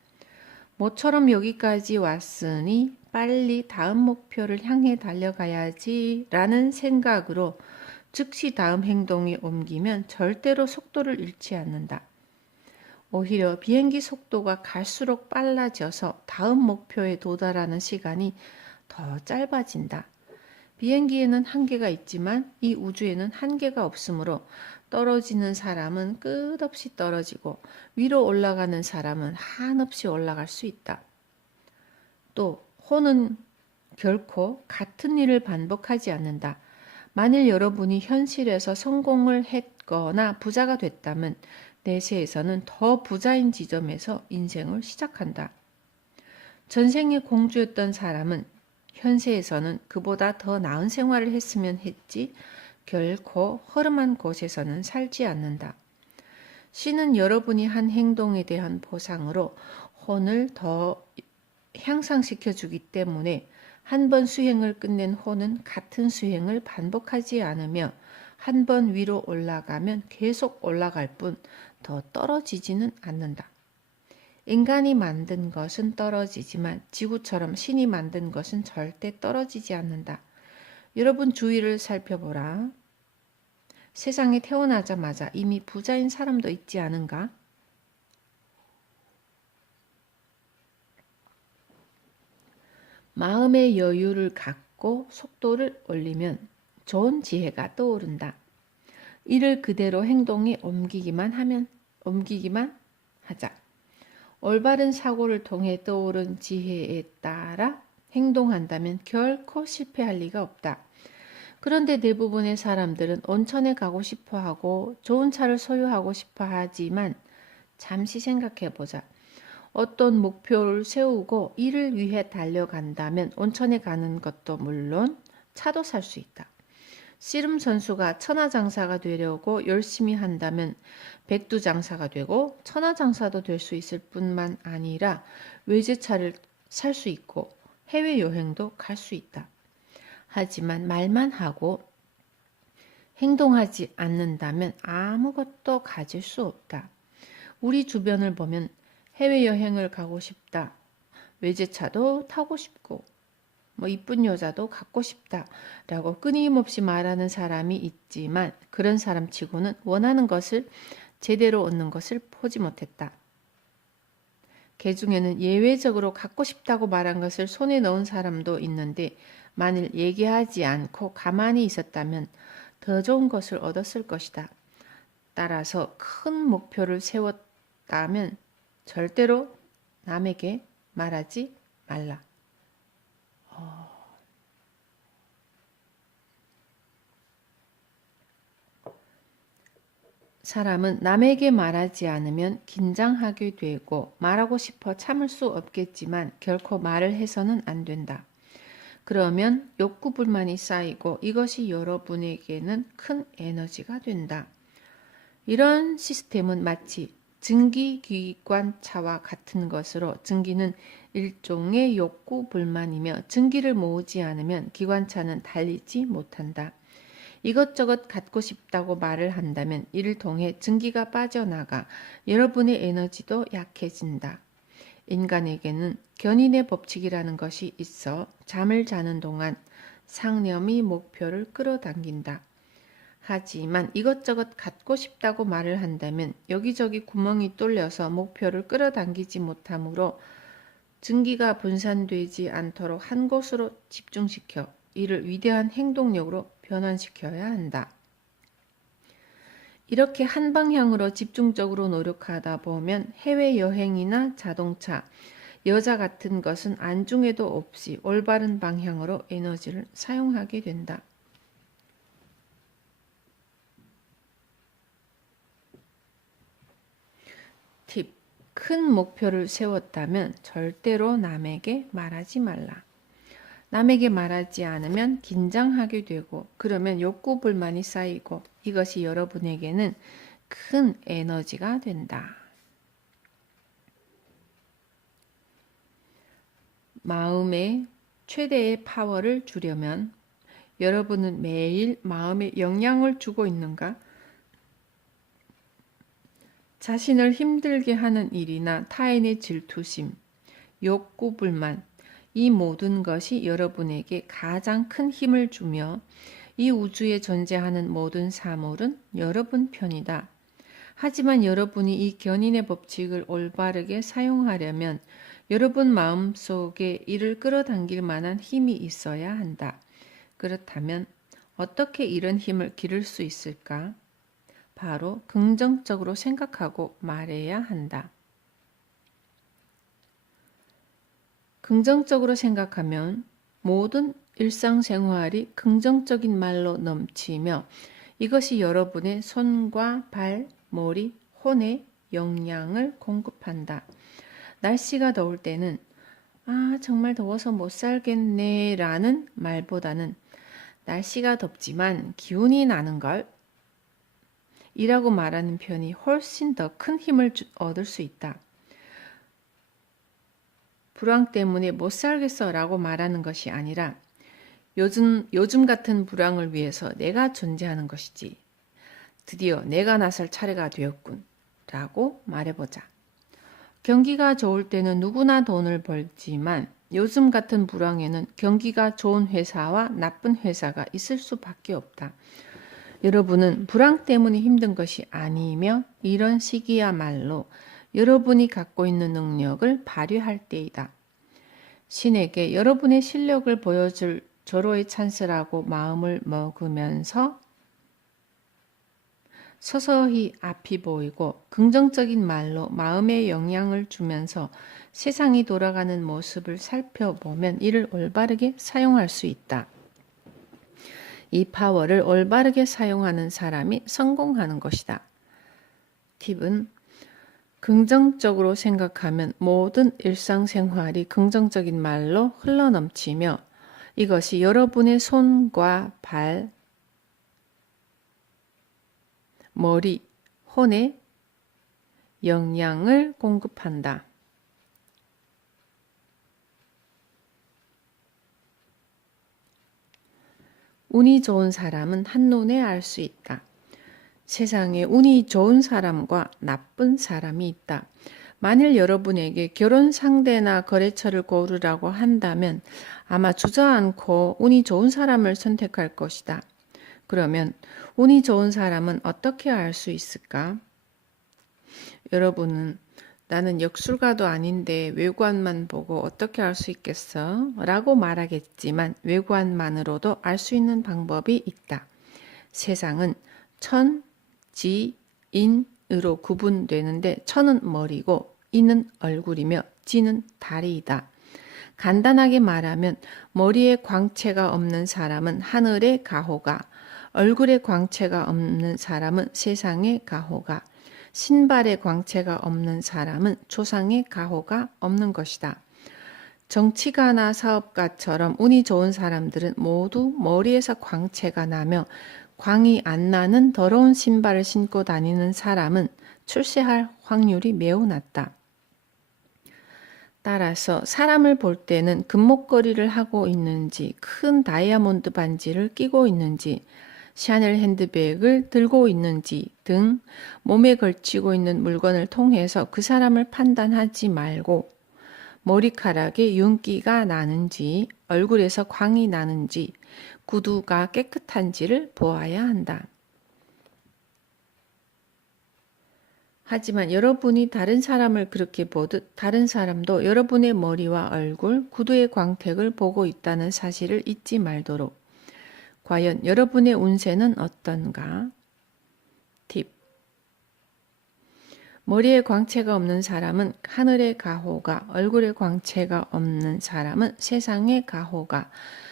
모처럼 여기까지 왔으니 빨리 다음 목표를 향해 달려가야지 라는 생각으로 즉시 다음 행동이 옮기면 절대로 속도를 잃지 않는다. 오히려 비행기 속도가 갈수록 빨라져서 다음 목표에 도달하는 시간이 더 짧아진다. 비행기에는 한계가 있지만 이 우주에는 한계가 없으므로 떨어지는 사람은 끝없이 떨어지고 위로 올라가는 사람은 한없이 올라갈 수 있다. 또 혼은 결코 같은 일을 반복하지 않는다. 만일 여러분이 현실에서 성공을 했거나 부자가 됐다면 내세에서는 더 부자인 지점에서 인생을 시작한다. 전생에 공주였던 사람은 현세에서는 그보다 더 나은 생활을 했으면 했지 결코 허름한 곳에서는 살지 않는다. 신은 여러분이 한 행동에 대한 보상으로 혼을 더 향상시켜 주기 때문에 한 번 수행을 끝낸 혼은 같은 수행을 반복하지 않으며 한 번 위로 올라가면 계속 올라갈 뿐 더 떨어지지는 않는다. 인간이 만든 것은 떨어지지만 지구처럼 신이 만든 것은 절대 떨어지지 않는다. 여러분 주위를 살펴보라. 세상에 태어나자마자 이미 부자인 사람도 있지 않은가? 마음의 여유를 갖고 속도를 올리면 좋은 지혜가 떠오른다. 이를 그대로 행동에 옮기기만 하자. 올바른 사고를 통해 떠오른 지혜에 따라 행동한다면 결코 실패할 리가 없다. 그런데 대부분의 사람들은 온천에 가고 싶어 하고 좋은 차를 소유하고 싶어 하지만 잠시 생각해 보자. 어떤 목표를 세우고 이를 위해 달려간다면 온천에 가는 것도 물론 차도 살 수 있다. 씨름 선수가 천하장사가 되려고 열심히 한다면 백두장사가 되고 천하장사도 될 수 있을 뿐만 아니라 외제차를 살 수 있고 해외여행도 갈 수 있다. 하지만 말만 하고 행동하지 않는다면 아무것도 가질 수 없다. 우리 주변을 보면 해외여행을 가고 싶다. 외제차도 타고 싶고 이쁜 여자도 갖고 싶다라고 끊임없이 말하는 사람이 있지만 그런 사람 치고는 원하는 것을 제대로 얻는 것을 보지 못했다. 그 중에는 예외적으로 갖고 싶다고 말한 것을 손에 넣은 사람도 있는데 만일 얘기하지 않고 가만히 있었다면 더 좋은 것을 얻었을 것이다. 따라서 큰 목표를 세웠다면 절대로 남에게 말하지 말라. 사람은 남에게 말하지 않으면 긴장하게 되고 말하고 싶어 참을 수 없겠지만 결코 말을 해서는 안 된다. 그러면 욕구 불만이 쌓이고 이것이 여러분에게는 큰 에너지가 된다. 이런 시스템은 마치 증기기관차와 같은 것으로 증기는 일종의 욕구 불만이며 증기를 모으지 않으면 기관차는 달리지 못한다. 이것저것 갖고 싶다고 말을 한다면 이를 통해 증기가 빠져나가 여러분의 에너지도 약해진다. 인간에게는 견인의 법칙이라는 것이 있어 잠을 자는 동안 상념이 목표를 끌어당긴다. 하지만 이것저것 갖고 싶다고 말을 한다면 여기저기 구멍이 뚫려서 목표를 끌어당기지 못하므로 증기가 분산되지 않도록 한 곳으로 집중시켜 이를 위대한 행동력으로 변환시켜야 한다. 이렇게 한 방향으로 집중적으로 노력하다 보면 해외여행이나 자동차, 여자 같은 것은 안중에도 없이 올바른 방향으로 에너지를 사용하게 된다. 팁. 큰 목표를 세웠다면 절대로 남에게 말하지 말라. 남에게 말하지 않으면 긴장하게 되고 그러면 욕구 불만이 쌓이고 이것이 여러분에게는 큰 에너지가 된다. 마음의 최대의 파워를 주려면 여러분은 매일 마음에 영향을 주고 있는가? 자신을 힘들게 하는 일이나 타인의 질투심, 욕구 불만, 이 모든 것이 여러분에게 가장 큰 힘을 주며 이 우주에 존재하는 모든 사물은 여러분 편이다. 하지만 여러분이 이 견인의 법칙을 올바르게 사용하려면 여러분 마음속에 이를 끌어당길 만한 힘이 있어야 한다. 그렇다면 어떻게 이런 힘을 기를 수 있을까? 바로 긍정적으로 생각하고 말해야 한다. 긍정적으로 생각하면 모든 일상생활이 긍정적인 말로 넘치며 이것이 여러분의 손과 발, 머리, 혼에 영향을 공급한다. 날씨가 더울 때는 정말 더워서 못 살겠네 라는 말보다는 날씨가 덥지만 기운이 나는 걸 이라고 말하는 편이 훨씬 더 큰 힘을 얻을 수 있다. 불황 때문에 못 살겠어 라고 말하는 것이 아니라 요즘 같은 불황을 위해서 내가 존재하는 것이지. 드디어 내가 나설 차례가 되었군 라고 말해보자. 경기가 좋을 때는 누구나 돈을 벌지만 요즘 같은 불황에는 경기가 좋은 회사와 나쁜 회사가 있을 수밖에 없다. 여러분은 불황 때문에 힘든 것이 아니며 이런 시기야말로 여러분이 갖고 있는 능력을 발휘할 때이다. 신에게 여러분의 실력을 보여줄 절호의 찬스라고 마음을 먹으면서 서서히 앞이 보이고 긍정적인 말로 마음에 영향을 주면서 세상이 돌아가는 모습을 살펴보면 이를 올바르게 사용할 수 있다. 이 파워를 올바르게 사용하는 사람이 성공하는 것이다. 팁은 긍정적으로 생각하면 모든 일상생활이 긍정적인 말로 흘러넘치며 이것이 여러분의 손과 발, 머리, 혼에 영향을 공급한다. 운이 좋은 사람은 한눈에 알 수 있다. 세상에 운이 좋은 사람과 나쁜 사람이 있다. 만일 여러분에게 결혼 상대나 거래처를 고르라고 한다면 아마 주저앉고 운이 좋은 사람을 선택할 것이다. 그러면 운이 좋은 사람은 어떻게 알 수 있을까? 여러분은 나는 역술가도 아닌데 외관만 보고 어떻게 알 수 있겠어? 라고 말하겠지만 외관만으로도 알 수 있는 방법이 있다. 세상은 천, 지, 인으로 구분되는데 천은 머리고 인은 얼굴이며 지는 다리이다. 간단하게 말하면 머리에 광채가 없는 사람은 하늘의 가호가, 얼굴에 광채가 없는 사람은 세상의 가호가, 신발에 광채가 없는 사람은 조상의 가호가 없는 것이다. 정치가나 사업가처럼 운이 좋은 사람들은 모두 머리에서 광채가 나며 광이 안 나는 더러운 신발을 신고 다니는 사람은 출세할 확률이 매우 낮다. 따라서 사람을 볼 때는 금목걸이를 하고 있는지, 큰 다이아몬드 반지를 끼고 있는지, 샤넬 핸드백을 들고 있는지 등 몸에 걸치고 있는 물건을 통해서 그 사람을 판단하지 말고 머리카락에 윤기가 나는지, 얼굴에서 광이 나는지, 구두가 깨끗한지를 보아야 한다. 하지만 여러분이 다른 사람을 그렇게 보듯 다른 사람도 여러분의 머리와 얼굴, 구두의 광택을 보고 있다는 사실을 잊지 말도록. 과연 여러분의 운세는 어떤가? 팁. 머리에 광채가 없는 사람은 하늘의 가호가, 얼굴에 광채가 없는 사람은 세상의 가호가,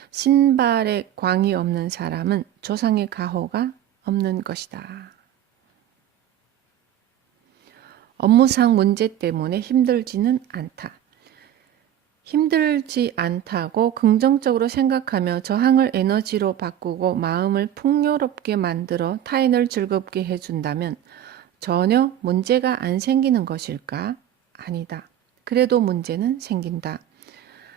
신발에 광이 없는 사람은 조상의 가호가 없는 것이다. 업무상 문제 때문에 힘들지는 않다. 힘들지 않다고 긍정적으로 생각하며 저항을 에너지로 바꾸고 마음을 풍요롭게 만들어 타인을 즐겁게 해준다면 전혀 문제가 안 생기는 것일까? 아니다. 그래도 문제는 생긴다.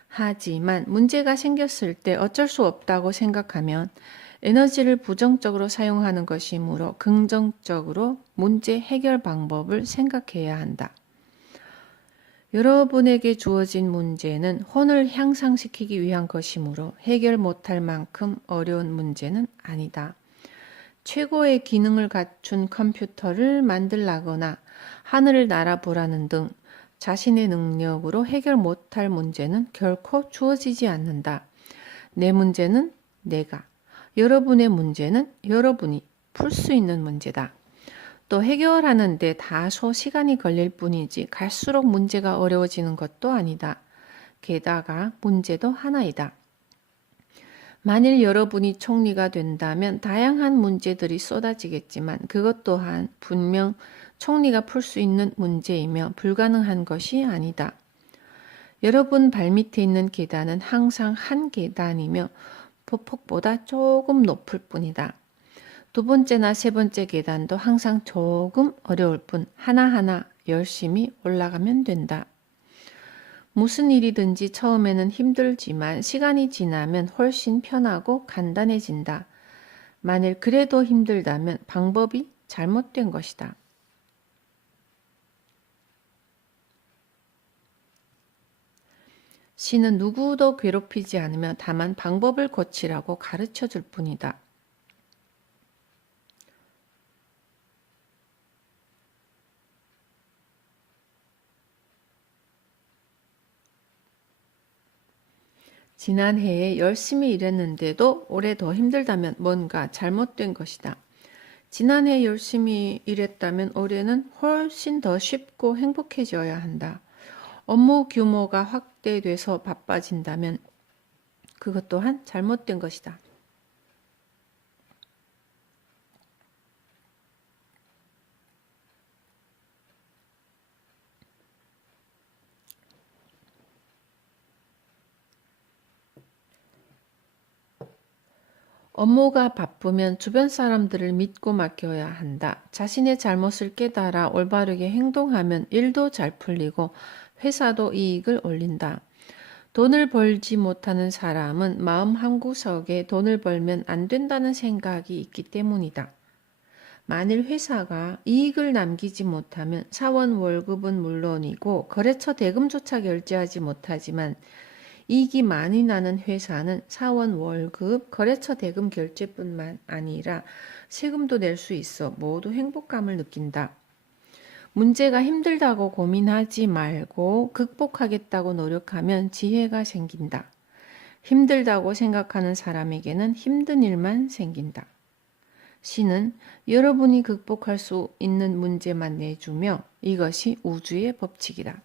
하지만 문제가 생겼을 때 어쩔 수 없다고 생각하면 에너지를 부정적으로 사용하는 것이므로 긍정적으로 문제 해결 방법을 생각해야 한다. 여러분에게 주어진 문제는 혼을 향상시키기 위한 것이므로 해결 못할 만큼 어려운 문제는 아니다. 최고의 기능을 갖춘 컴퓨터를 만들라거나 하늘을 날아보라는 등 자신의 능력으로 해결 못할 문제는 결코 주어지지 않는다. 내 문제는 내가, 여러분의 문제는 여러분이 풀 수 있는 문제다. 또 해결하는데 다소 시간이 걸릴 뿐이지 갈수록 문제가 어려워지는 것도 아니다. 게다가 문제도 하나이다. 만일 여러분이 총리가 된다면 다양한 문제들이 쏟아지겠지만 그것 또한 분명 총리가 풀 수 있는 문제이며 불가능한 것이 아니다. 여러분 발밑에 있는 계단은 항상 한 계단이며 폭폭보다 조금 높을 뿐이다. 두 번째나 세 번째 계단도 항상 조금 어려울 뿐 하나하나 열심히 올라가면 된다. 무슨 일이든지 처음에는 힘들지만 시간이 지나면 훨씬 편하고 간단해진다. 만일 그래도 힘들다면 방법이 잘못된 것이다. 신은 누구도 괴롭히지 않으며 다만 방법을 고치라고 가르쳐 줄 뿐이다. 지난해에 열심히 일했는데도 올해 더 힘들다면 뭔가 잘못된 것이다. 지난해 열심히 일했다면 올해는 훨씬 더 쉽고 행복해져야 한다. 업무 규모가 확대돼서 바빠진다면 그것 또한 잘못된 것이다. 업무가 바쁘면 주변 사람들을 믿고 맡겨야 한다. 자신의 잘못을 깨달아 올바르게 행동하면 일도 잘 풀리고 회사도 이익을 올린다. 돈을 벌지 못하는 사람은 마음 한구석에 돈을 벌면 안 된다는 생각이 있기 때문이다. 만일 회사가 이익을 남기지 못하면 사원 월급은 물론이고 거래처 대금조차 결제하지 못하지만 이익이 많이 나는 회사는 사원 월급, 거래처 대금 결제뿐만 아니라 세금도 낼 수 있어 모두 행복감을 느낀다. 문제가 힘들다고 고민하지 말고 극복하겠다고 노력하면 지혜가 생긴다. 힘들다고 생각하는 사람에게는 힘든 일만 생긴다. 신은 여러분이 극복할 수 있는 문제만 내주며 이것이 우주의 법칙이다.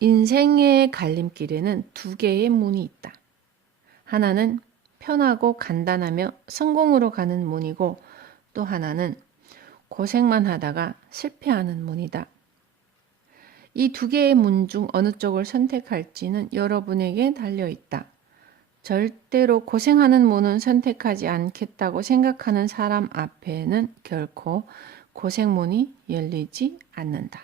인생의 갈림길에는 두 개의 문이 있다. 하나는 편하고 간단하며 성공으로 가는 문이고 또 하나는 고생만 하다가 실패하는 문이다. 이 두 개의 문 중 어느 쪽을 선택할지는 여러분에게 달려 있다. 절대로 고생하는 문은 선택하지 않겠다고 생각하는 사람 앞에는 결코 고생문이 열리지 않는다.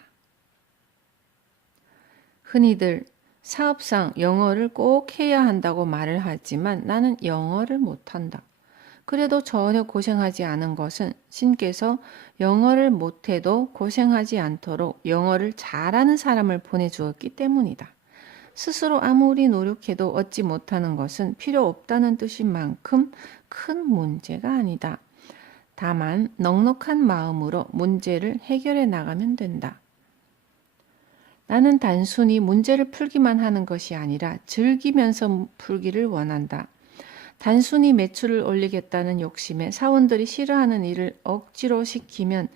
흔히들 사업상 영어를 꼭 해야 한다고 말을 하지만 나는 영어를 못한다. 그래도 전혀 고생하지 않은 것은 신께서 영어를 못해도 고생하지 않도록 영어를 잘하는 사람을 보내주었기 때문이다. 스스로 아무리 노력해도 얻지 못하는 것은 필요 없다는 뜻인 만큼 큰 문제가 아니다. 다만 넉넉한 마음으로 문제를 해결해 나가면 된다. 나는 단순히 문제를 풀기만 하는 것이 아니라 즐기면서 풀기를 원한다. 단순히 매출을 올리겠다는 욕심에 사원들이 싫어하는 일을 억지로 시키면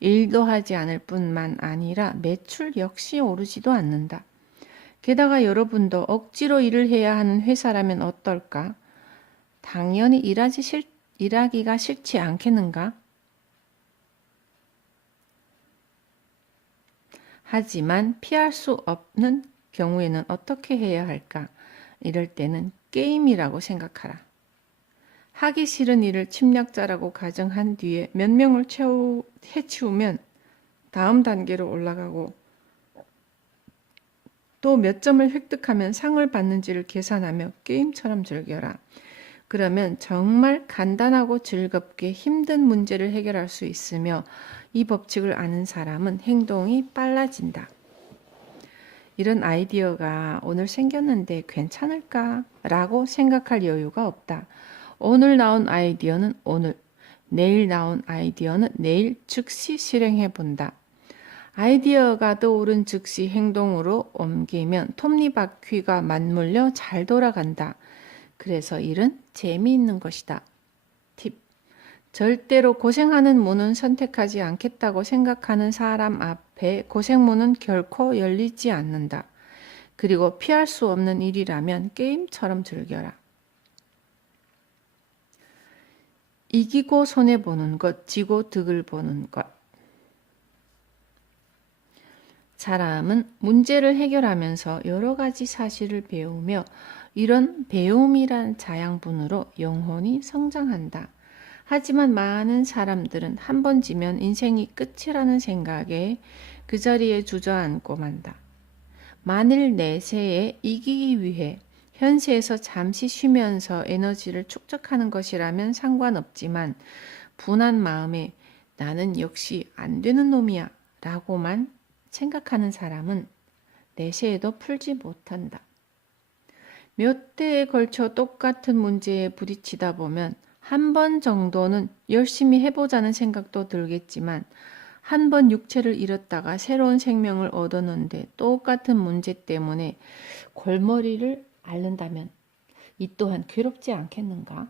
일도 하지 않을 뿐만 아니라 매출 역시 오르지도 않는다. 게다가 여러분도 억지로 일을 해야 하는 회사라면 어떨까? 당연히 일하기가 싫지 않겠는가? 하지만 피할 수 없는 경우에는 어떻게 해야 할까? 이럴 때는 게임이라고 생각하라. 하기 싫은 일을 침략자라고 가정한 뒤에 몇 명을 해치우면 다음 단계로 올라가고 또 몇 점을 획득하면 상을 받는지를 계산하며 게임처럼 즐겨라. 그러면 정말 간단하고 즐겁게 힘든 문제를 해결할 수 있으며 이 법칙을 아는 사람은 행동이 빨라진다. 이런 아이디어가 오늘 생겼는데 괜찮을까? 라고 생각할 여유가 없다. 오늘 나온 아이디어는 오늘, 내일 나온 아이디어는 내일 즉시 실행해 본다. 아이디어가 떠오른 즉시 행동으로 옮기면 톱니바퀴가 맞물려 잘 돌아간다. 그래서 일은 재미있는 것이다. 팁. 절대로 고생하는 문은 선택하지 않겠다고 생각하는 사람 앞에 고생문은 결코 열리지 않는다. 그리고 피할 수 없는 일이라면 게임처럼 즐겨라. 이기고 손해보는 것, 지고 득을 보는 것. 사람은 문제를 해결하면서 여러 가지 사실을 배우며 이런 배움이란 자양분으로 영혼이 성장한다. 하지만 많은 사람들은 한 번 지면 인생이 끝이라는 생각에 그 자리에 주저앉고 만다. 만일 내세에 이기기 위해 현세에서 잠시 쉬면서 에너지를 축적하는 것이라면 상관없지만 분한 마음에 나는 역시 안 되는 놈이야 라고만 생각하는 사람은 내세에도 풀지 못한다. 몇 대에 걸쳐 똑같은 문제에 부딪히다 보면 한 번 정도는 열심히 해보자는 생각도 들겠지만 한 번 육체를 잃었다가 새로운 생명을 얻었는데 똑같은 문제 때문에 골머리를 앓는다면 이 또한 괴롭지 않겠는가?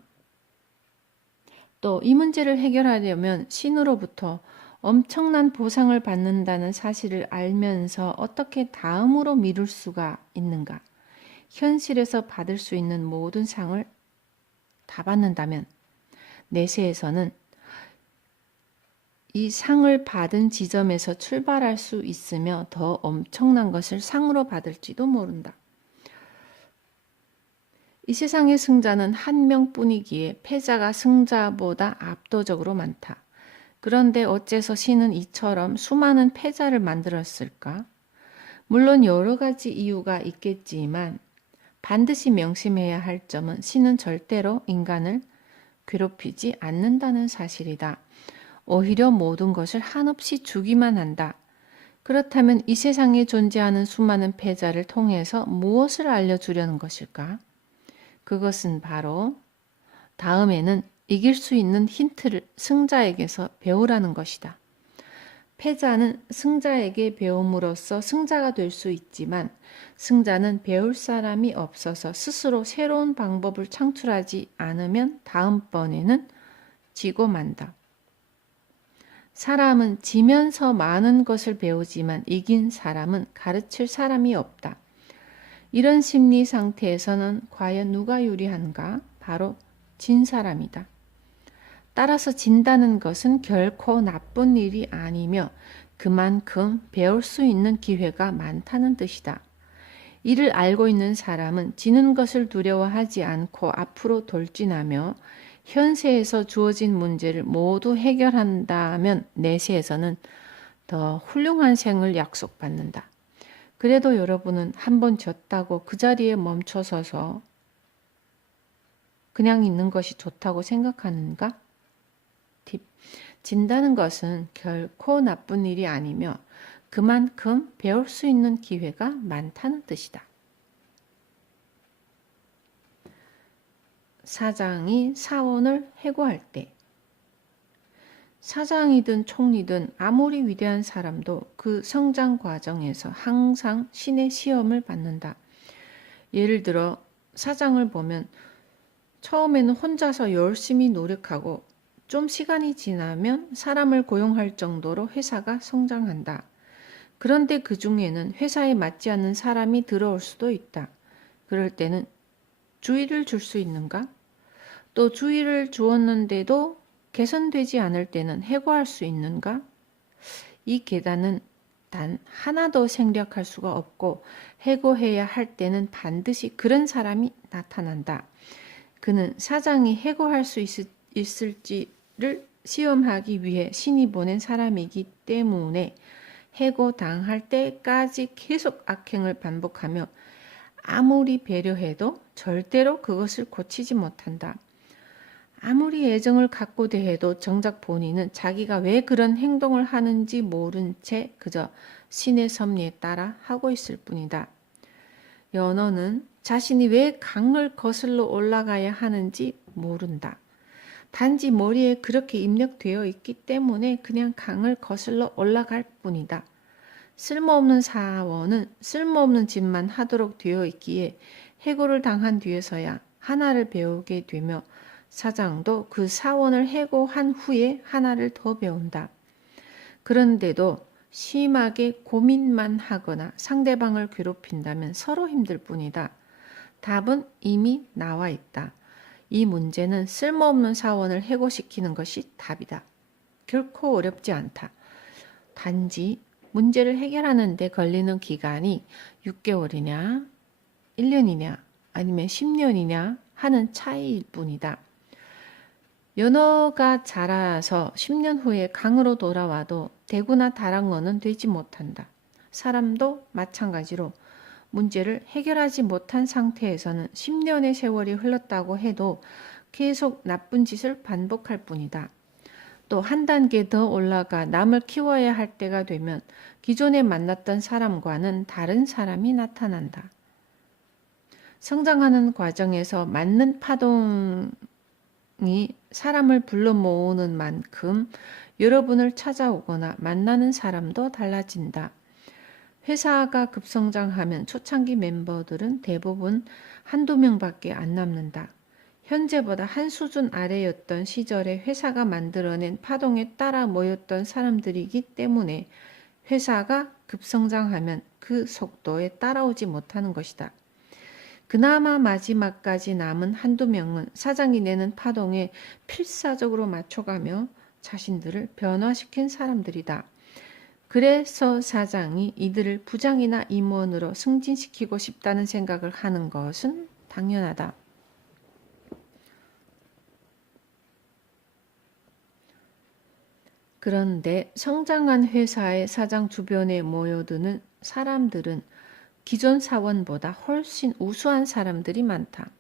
또 이 문제를 해결하려면 신으로부터 엄청난 보상을 받는다는 사실을 알면서 어떻게 다음으로 미룰 수가 있는가? 현실에서 받을 수 있는 모든 상을 다 받는다면 내세에서는 이 상을 받은 지점에서 출발할 수 있으며 더 엄청난 것을 상으로 받을지도 모른다. 이 세상의 승자는 한 명뿐이기에 패자가 승자보다 압도적으로 많다. 그런데 어째서 신은 이처럼 수많은 패자를 만들었을까? 물론 여러 가지 이유가 있겠지만 반드시 명심해야 할 점은 신은 절대로 인간을 괴롭히지 않는다는 사실이다. 오히려 모든 것을 한없이 주기만 한다. 그렇다면 이 세상에 존재하는 수많은 패자를 통해서 무엇을 알려주려는 것일까? 그것은 바로 다음에는 이길 수 있는 힌트를 승자에게서 배우라는 것이다. 패자는 승자에게 배움으로써 승자가 될 수 있지만 승자는 배울 사람이 없어서 스스로 새로운 방법을 창출하지 않으면 다음번에는 지고 만다. 사람은 지면서 많은 것을 배우지만 이긴 사람은 가르칠 사람이 없다. 이런 심리 상태에서는 과연 누가 유리한가? 바로 진 사람이다. 따라서 진다는 것은 결코 나쁜 일이 아니며 그만큼 배울 수 있는 기회가 많다는 뜻이다. 이를 알고 있는 사람은 지는 것을 두려워하지 않고 앞으로 돌진하며 현세에서 주어진 문제를 모두 해결한다면 내세에서는 더 훌륭한 생을 약속받는다. 그래도 여러분은 한 번 졌다고 그 자리에 멈춰서서 그냥 있는 것이 좋다고 생각하는가? 팁. 진다는 것은 결코 나쁜 일이 아니며 그만큼 배울 수 있는 기회가 많다는 뜻이다. 사장이 사원을 해고할 때 사장이든 총리든 아무리 위대한 사람도 그 성장 과정에서 항상 신의 시험을 받는다. 예를 들어 사장을 보면 처음에는 혼자서 열심히 노력하고 좀 시간이 지나면 사람을 고용할 정도로 회사가 성장한다. 그런데 그 중에는 회사에 맞지 않는 사람이 들어올 수도 있다. 그럴 때는 주의를 줄 수 있는가? 또 주의를 주었는데도 개선되지 않을 때는 해고할 수 있는가? 이 계단은 단 하나도 생략할 수가 없고 해고해야 할 때는 반드시 그런 사람이 나타난다. 그는 사장이 해고할 수 있을지를 시험하기 위해 신이 보낸 사람이기 때문에 해고당할 때까지 계속 악행을 반복하며 아무리 배려해도 절대로 그것을 고치지 못한다. 아무리 애정을 갖고 대해도 정작 본인은 자기가 왜 그런 행동을 하는지 모른 채 그저 신의 섭리에 따라 하고 있을 뿐이다. 연어는 자신이 왜 강을 거슬러 올라가야 하는지 모른다. 단지 머리에 그렇게 입력되어 있기 때문에 그냥 강을 거슬러 올라갈 뿐이다. 쓸모없는 사원은 쓸모없는 짓만 하도록 되어 있기에 해고를 당한 뒤에서야 하나를 배우게 되며 사장도 그 사원을 해고한 후에 하나를 더 배운다. 그런데도 심하게 고민만 하거나 상대방을 괴롭힌다면 서로 힘들 뿐이다. 답은 이미 나와 있다. 이 문제는 쓸모없는 사원을 해고시키는 것이 답이다. 결코 어렵지 않다. 단지 문제를 해결하는 데 걸리는 기간이 6개월이냐, 1년이냐, 아니면 10년이냐 하는 차이일 뿐이다. 연어가 자라서 10년 후에 강으로 돌아와도 대구나 다랑어는 되지 못한다. 사람도 마찬가지로 문제를 해결하지 못한 상태에서는 10년의 세월이 흘렀다고 해도 계속 나쁜 짓을 반복할 뿐이다. 또 한 단계 더 올라가 남을 키워야 할 때가 되면 기존에 만났던 사람과는 다른 사람이 나타난다. 성장하는 과정에서 맞는 파동이 사람을 불러 모으는 만큼 여러분을 찾아오거나 만나는 사람도 달라진다. 회사가 급성장하면 초창기 멤버들은 대부분 한두 명밖에 안 남는다. 현재보다 한 수준 아래였던 시절에 회사가 만들어낸 파동에 따라 모였던 사람들이기 때문에 회사가 급성장하면 그 속도에 따라오지 못하는 것이다. 그나마 마지막까지 남은 한두 명은 사장이 내는 파동에 필사적으로 맞춰가며 자신들을 변화시킨 사람들이다. 그래서 사장이 이들을 부장이나 임원으로 승진시키고 싶다는 생각을 하는 것은 당연하다. 그런데 성장한 회사의 사장 주변에 모여드는 사람들은 기존 사원보다 훨씬 우수한 사람들이 많다.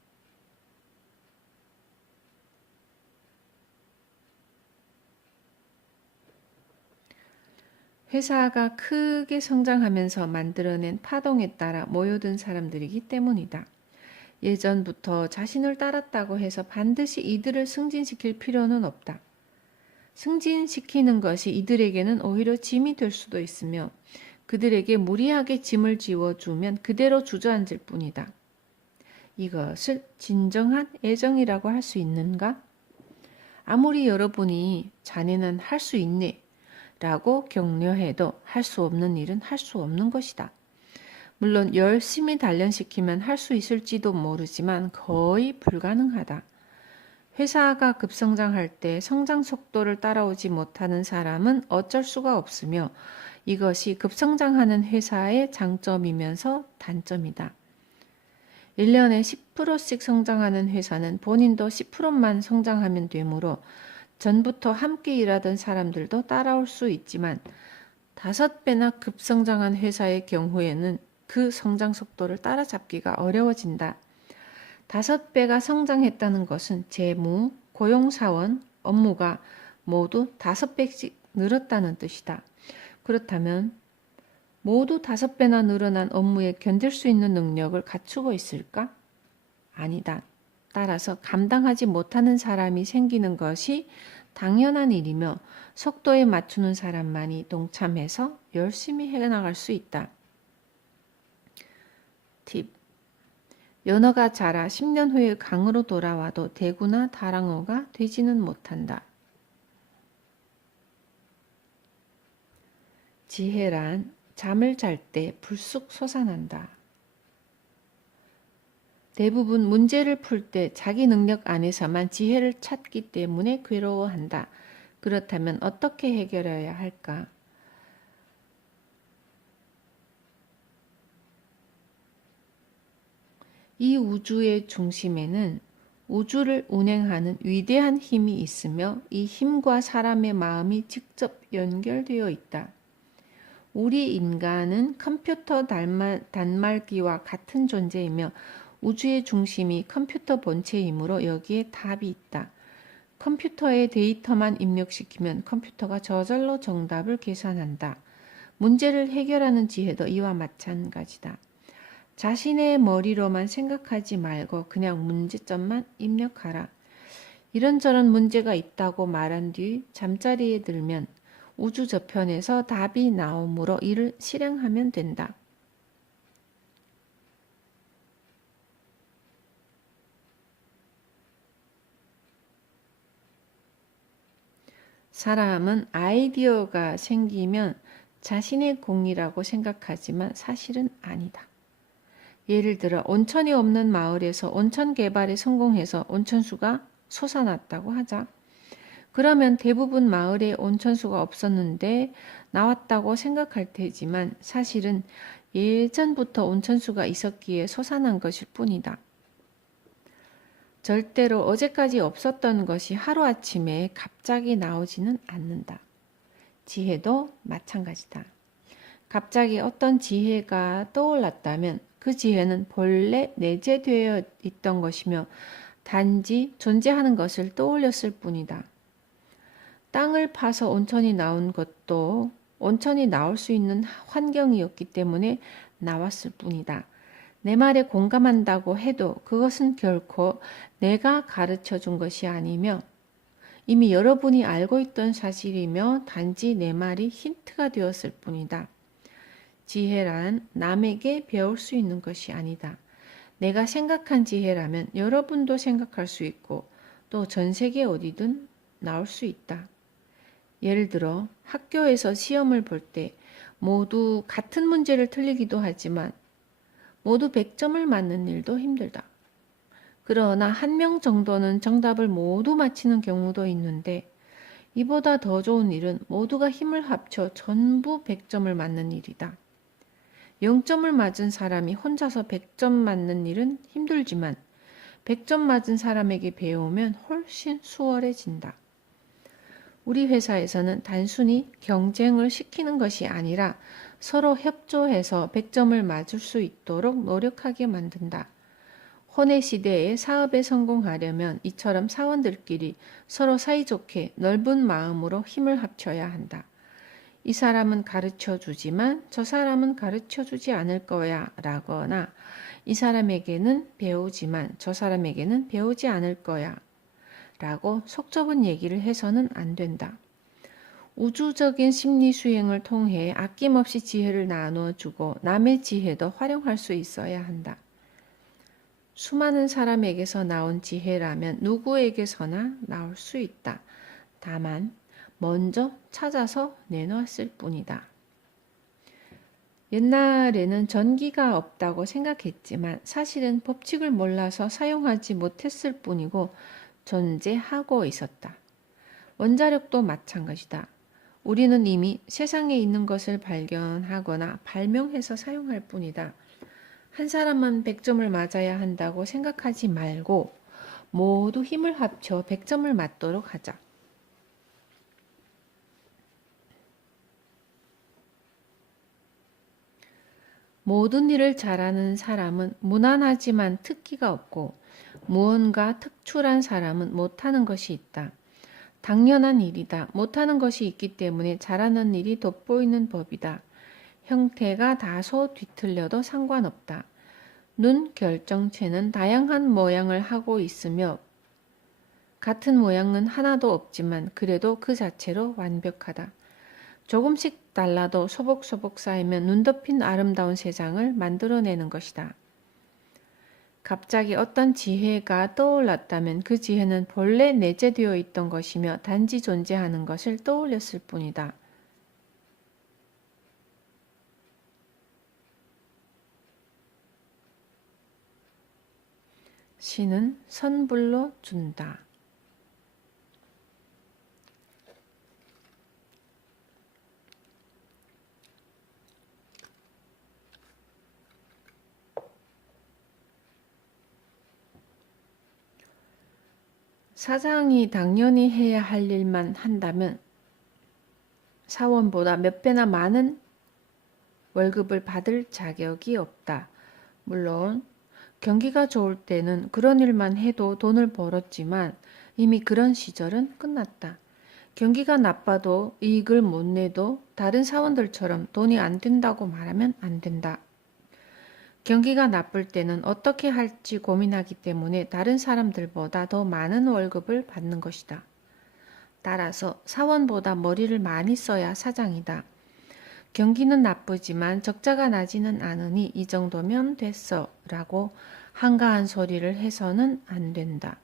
회사가 크게 성장하면서 만들어낸 파동에 따라 모여든 사람들이기 때문이다. 예전부터 자신을 따랐다고 해서 반드시 이들을 승진시킬 필요는 없다. 승진시키는 것이 이들에게는 오히려 짐이 될 수도 있으며 그들에게 무리하게 짐을 지워주면 그대로 주저앉을 뿐이다. 이것을 진정한 애정이라고 할 수 있는가? 아무리 여러분이 자네는 할 수 있네 라고 격려해도 할 수 없는 일은 할 수 없는 것이다. 물론 열심히 단련시키면 할 수 있을지도 모르지만 거의 불가능하다. 회사가 급성장할 때 성장 속도를 따라오지 못하는 사람은 어쩔 수가 없으며 이것이 급성장하는 회사의 장점이면서 단점이다. 1년에 10%씩 성장하는 회사는 본인도 10%만 성장하면 되므로 전부터 함께 일하던 사람들도 따라올 수 있지만 5배나 급성장한 회사의 경우에는 그 성장 속도를 따라잡기가 어려워진다. 5배가 성장했다는 것은 재무, 고용사원, 업무가 모두 5배씩 늘었다는 뜻이다. 그렇다면 모두 5배나 늘어난 업무에 견딜 수 있는 능력을 갖추고 있을까? 아니다. 따라서 감당하지 못하는 사람이 생기는 것이 당연한 일이며 속도에 맞추는 사람만이 동참해서 열심히 해나갈 수 있다. 팁. 연어가 자라 10년 후에 강으로 돌아와도 대구나 다랑어가 되지는 못한다. 지혜란 잠을 잘 때 불쑥 솟아난다. 대부분 문제를 풀 때 자기 능력 안에서만 지혜를 찾기 때문에 괴로워한다. 그렇다면 어떻게 해결해야 할까? 이 우주의 중심에는 우주를 운행하는 위대한 힘이 있으며 이 힘과 사람의 마음이 직접 연결되어 있다. 우리 인간은 컴퓨터 단말기와 같은 존재이며 우주의 중심이 컴퓨터 본체이므로 여기에 답이 있다. 컴퓨터에 데이터만 입력시키면 컴퓨터가 저절로 정답을 계산한다. 문제를 해결하는 지혜도 이와 마찬가지다. 자신의 머리로만 생각하지 말고 그냥 문제점만 입력하라. 이런저런 문제가 있다고 말한 뒤 잠자리에 들면 우주 저편에서 답이 나오므로 이를 실행하면 된다. 사람은 아이디어가 생기면 자신의 공이라고 생각하지만 사실은 아니다. 예를 들어 온천이 없는 마을에서 온천 개발에 성공해서 온천수가 솟아났다고 하자. 그러면 대부분 마을에 온천수가 없었는데 나왔다고 생각할 테지만 사실은 예전부터 온천수가 있었기에 솟아난 것일 뿐이다. 절대로 어제까지 없었던 것이 하루아침에 갑자기 나오지는 않는다. 지혜도 마찬가지다. 갑자기 어떤 지혜가 떠올랐다면 그 지혜는 본래 내재되어 있던 것이며 단지 존재하는 것을 떠올렸을 뿐이다. 땅을 파서 온천이 나온 것도 온천이 나올 수 있는 환경이었기 때문에 나왔을 뿐이다. 내 말에 공감한다고 해도 그것은 결코 내가 가르쳐 준 것이 아니며 이미 여러분이 알고 있던 사실이며 단지 내 말이 힌트가 되었을 뿐이다. 지혜란 남에게 배울 수 있는 것이 아니다. 내가 생각한 지혜라면 여러분도 생각할 수 있고 또 전 세계 어디든 나올 수 있다. 예를 들어 학교에서 시험을 볼 때 모두 같은 문제를 틀리기도 하지만 모두 100점을 맞는 일도 힘들다. 그러나 한 명 정도는 정답을 모두 맞히는 경우도 있는데 이보다 더 좋은 일은 모두가 힘을 합쳐 전부 100점을 맞는 일이다. 0점을 맞은 사람이 혼자서 100점 맞는 일은 힘들지만 100점 맞은 사람에게 배우면 훨씬 수월해진다. 우리 회사에서는 단순히 경쟁을 시키는 것이 아니라 서로 협조해서 100점을 맞을 수 있도록 노력하게 만든다. 혼의 시대에 사업에 성공하려면 이처럼 사원들끼리 서로 사이좋게 넓은 마음으로 힘을 합쳐야 한다. 이 사람은 가르쳐 주지만 저 사람은 가르쳐 주지 않을 거야 라거나 이 사람에게는 배우지만 저 사람에게는 배우지 않을 거야 라고 속 좁은 얘기를 해서는 안 된다. 우주적인 심리 수행을 통해 아낌없이 지혜를 나누어 주고 남의 지혜도 활용할 수 있어야 한다. 수많은 사람에게서 나온 지혜라면 누구에게서나 나올 수 있다. 다만 먼저 찾아서 내놓았을 뿐이다. 옛날에는 전기가 없다고 생각했지만 사실은 법칙을 몰라서 사용하지 못했을 뿐이고 존재하고 있었다. 원자력도 마찬가지다. 우리는 이미 세상에 있는 것을 발견하거나 발명해서 사용할 뿐이다. 한 사람만 100점을 맞아야 한다고 생각하지 말고 모두 힘을 합쳐 100점을 맞도록 하자. 모든 일을 잘하는 사람은 무난하지만 특기가 없고 무언가 특출한 사람은 못하는 것이 있다. 당연한 일이다. 못하는 것이 있기 때문에 잘하는 일이 돋보이는 법이다. 형태가 다소 뒤틀려도 상관없다. 눈 결정체는 다양한 모양을 하고 있으며 같은 모양은 하나도 없지만 그래도 그 자체로 완벽하다. 조금씩 달라도 소복소복 쌓이면 눈 덮인 아름다운 세상을 만들어내는 것이다. 갑자기 어떤 지혜가 떠올랐다면 그 지혜는 본래 내재되어 있던 것이며 단지 존재하는 것을 떠올렸을 뿐이다. 신은 선불로 준다. 사장이 당연히 해야 할 일만 한다면 사원보다 몇 배나 많은 월급을 받을 자격이 없다. 물론 경기가 좋을 때는 그런 일만 해도 돈을 벌었지만 이미 그런 시절은 끝났다. 경기가 나빠도 이익을 못 내도 다른 사원들처럼 돈이 안 된다고 말하면 안 된다. 경기가 나쁠 때는 어떻게 할지 고민하기 때문에 다른 사람들보다 더 많은 월급을 받는 것이다. 따라서 사원보다 머리를 많이 써야 사장이다. 경기는 나쁘지만 적자가 나지는 않으니 이 정도면 됐어 라고 한가한 소리를 해서는 안 된다.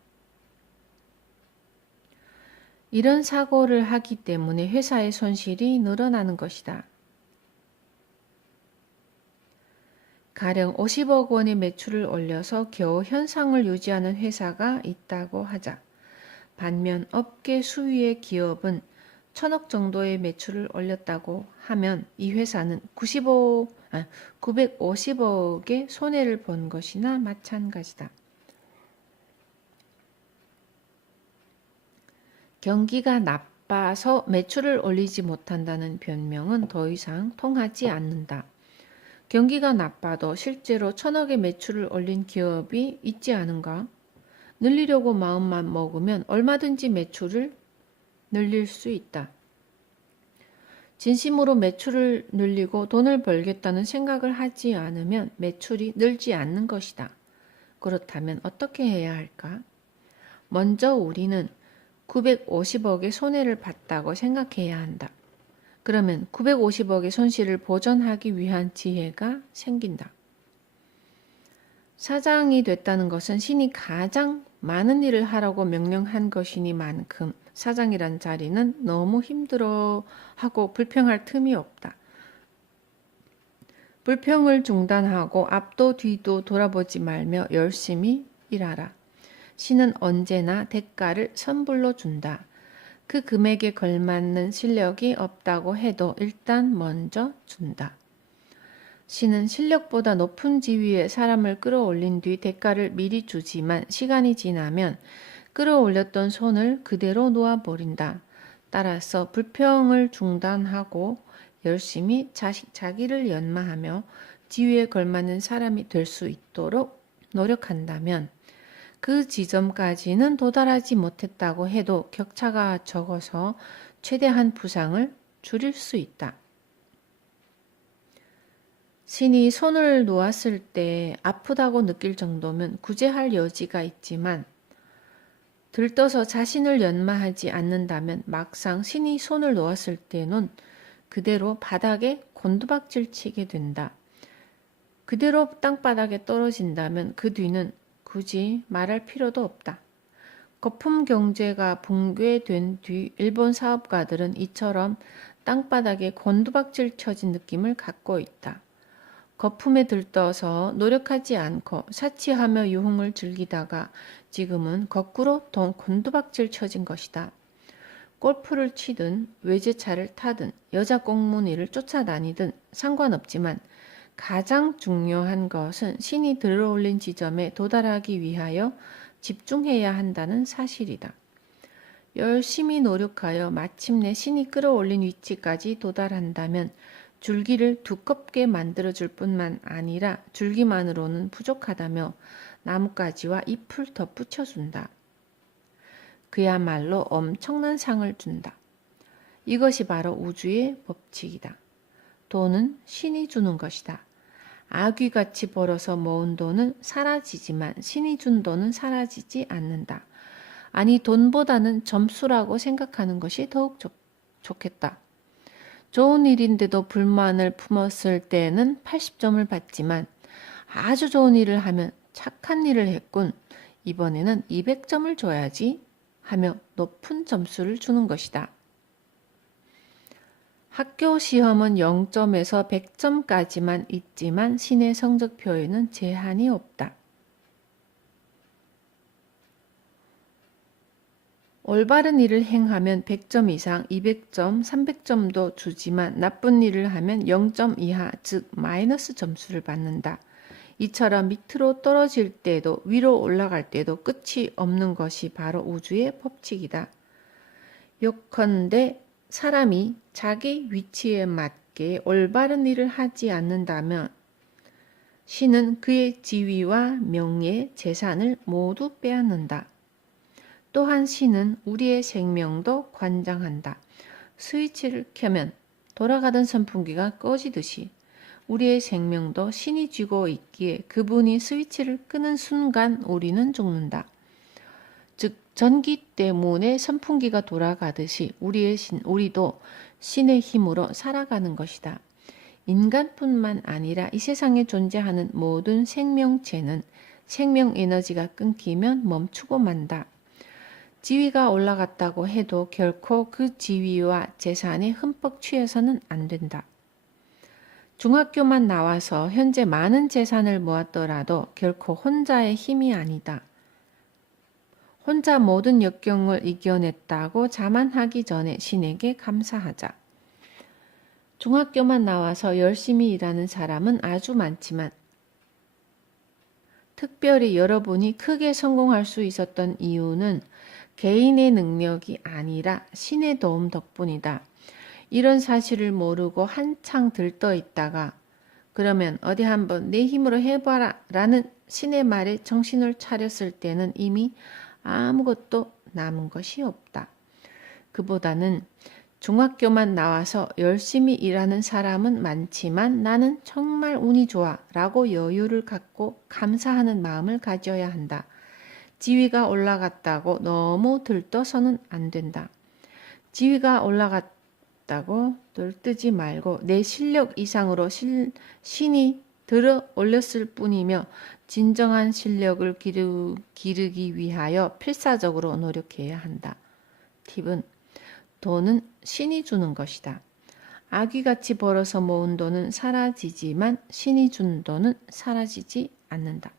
이런 사고를 하기 때문에 회사의 손실이 늘어나는 것이다. 가령 50억 원의 매출을 올려서 겨우 현상을 유지하는 회사가 있다고 하자. 반면 업계 수위의 기업은 1000억 정도의 매출을 올렸다고 하면 이 회사는 950억의 손해를 본 것이나 마찬가지다. 경기가 나빠서 매출을 올리지 못한다는 변명은 더 이상 통하지 않는다. 경기가 나빠도 실제로 1000억의 매출을 올린 기업이 있지 않은가? 늘리려고 마음만 먹으면 얼마든지 매출을 늘릴 수 있다. 진심으로 매출을 늘리고 돈을 벌겠다는 생각을 하지 않으면 매출이 늘지 않는 것이다. 그렇다면 어떻게 해야 할까? 먼저 우리는 950억의 손해를 봤다고 생각해야 한다. 그러면 950억의 손실을 보전하기 위한 지혜가 생긴다. 사장이 됐다는 것은 신이 가장 많은 일을 하라고 명령한 것이니만큼 사장이란 자리는 너무 힘들어하고 불평할 틈이 없다. 불평을 중단하고 앞도 뒤도 돌아보지 말며 열심히 일하라. 신은 언제나 대가를 선불로 준다. 그 금액에 걸맞는 실력이 없다고 해도 일단 먼저 준다. 신은 실력보다 높은 지위에 사람을 끌어올린 뒤 대가를 미리 주지만 시간이 지나면 끌어올렸던 손을 그대로 놓아버린다. 따라서 불평을 중단하고 열심히 자기를 연마하며 지위에 걸맞는 사람이 될 수 있도록 노력한다면 그 지점까지는 도달하지 못했다고 해도 격차가 적어서 최대한 부상을 줄일 수 있다. 신이 손을 놓았을 때 아프다고 느낄 정도면 구제할 여지가 있지만 들떠서 자신을 연마하지 않는다면 막상 신이 손을 놓았을 때는 그대로 바닥에 곤두박질 치게 된다. 그대로 땅바닥에 떨어진다면 그 뒤는 굳이 말할 필요도 없다. 거품 경제가 붕괴된 뒤 일본 사업가들은 이처럼 땅바닥에 곤두박질 쳐진 느낌을 갖고 있다. 거품에 들떠서 노력하지 않고 사치하며 유흥을 즐기다가 지금은 거꾸로 곤두박질 쳐진 것이다. 골프를 치든 외제차를 타든 여자 꽁무니를 쫓아다니든 상관없지만 가장 중요한 것은 신이 들어올린 지점에 도달하기 위하여 집중해야 한다는 사실이다. 열심히 노력하여 마침내 신이 끌어올린 위치까지 도달한다면 줄기를 두껍게 만들어줄 뿐만 아니라 줄기만으로는 부족하다며 나뭇가지와 잎을 덧붙여준다. 그야말로 엄청난 상을 준다. 이것이 바로 우주의 법칙이다. 돈은 신이 주는 것이다. 아귀같이 벌어서 모은 돈은 사라지지만 신이 준 돈은 사라지지 않는다. 아니 돈보다는 점수라고 생각하는 것이 더욱 좋겠다. 좋은 일인데도 불만을 품었을 때는 80점을 받지만 아주 좋은 일을 하면 착한 일을 했군. 이번에는 200점을 줘야지 하며 높은 점수를 주는 것이다. 학교 시험은 0점에서 100점까지만 있지만 신의 성적표에는 제한이 없다. 올바른 일을 행하면 100점 이상, 200점, 300점도 주지만 나쁜 일을 하면 0점 이하, 즉 마이너스 점수를 받는다. 이처럼 밑으로 떨어질 때도 위로 올라갈 때도 끝이 없는 것이 바로 우주의 법칙이다. 요컨대 사람이 자기 위치에 맞게 올바른 일을 하지 않는다면 신은 그의 지위와 명예, 재산을 모두 빼앗는다. 또한 신은 우리의 생명도 관장한다. 스위치를 켜면 돌아가던 선풍기가 꺼지듯이 우리의 생명도 신이 쥐고 있기에 그분이 스위치를 끄는 순간 우리는 죽는다. 즉 전기 때문에 선풍기가 돌아가듯이 우리도 신의 힘으로 살아가는 것이다. 인간뿐만 아니라 이 세상에 존재하는 모든 생명체는 생명 에너지가 끊기면 멈추고 만다. 지위가 올라갔다고 해도 결코 그 지위와 재산에 흠뻑 취해서는 안 된다. 중학교만 나와서 현재 많은 재산을 모았더라도 결코 혼자의 힘이 아니다. 혼자 모든 역경을 이겨냈다고 자만하기 전에 신에게 감사하자. 중학교만 나와서 열심히 일하는 사람은 아주 많지만 특별히 여러분이 크게 성공할 수 있었던 이유는 개인의 능력이 아니라 신의 도움 덕분이다. 이런 사실을 모르고 한창 들떠 있다가 그러면 어디 한번 내 힘으로 해봐라 라는 신의 말에 정신을 차렸을 때는 이미 아무것도 남은 것이 없다. 그보다는 중학교만 나와서 열심히 일하는 사람은 많지만 나는 정말 운이 좋아 라고 여유를 갖고 감사하는 마음을 가져야 한다. 지위가 올라갔다고 너무 들떠서는 안 된다. 지위가 올라갔다고 들뜨지 말고 내 실력 이상으로 신이 들어 올렸을 뿐이며 진정한 실력을 기르기 위하여 필사적으로 노력해야 한다. 팁은 돈은 신이 주는 것이다. 아귀같이 벌어서 모은 돈은 사라지지만 신이 준 돈은 사라지지 않는다.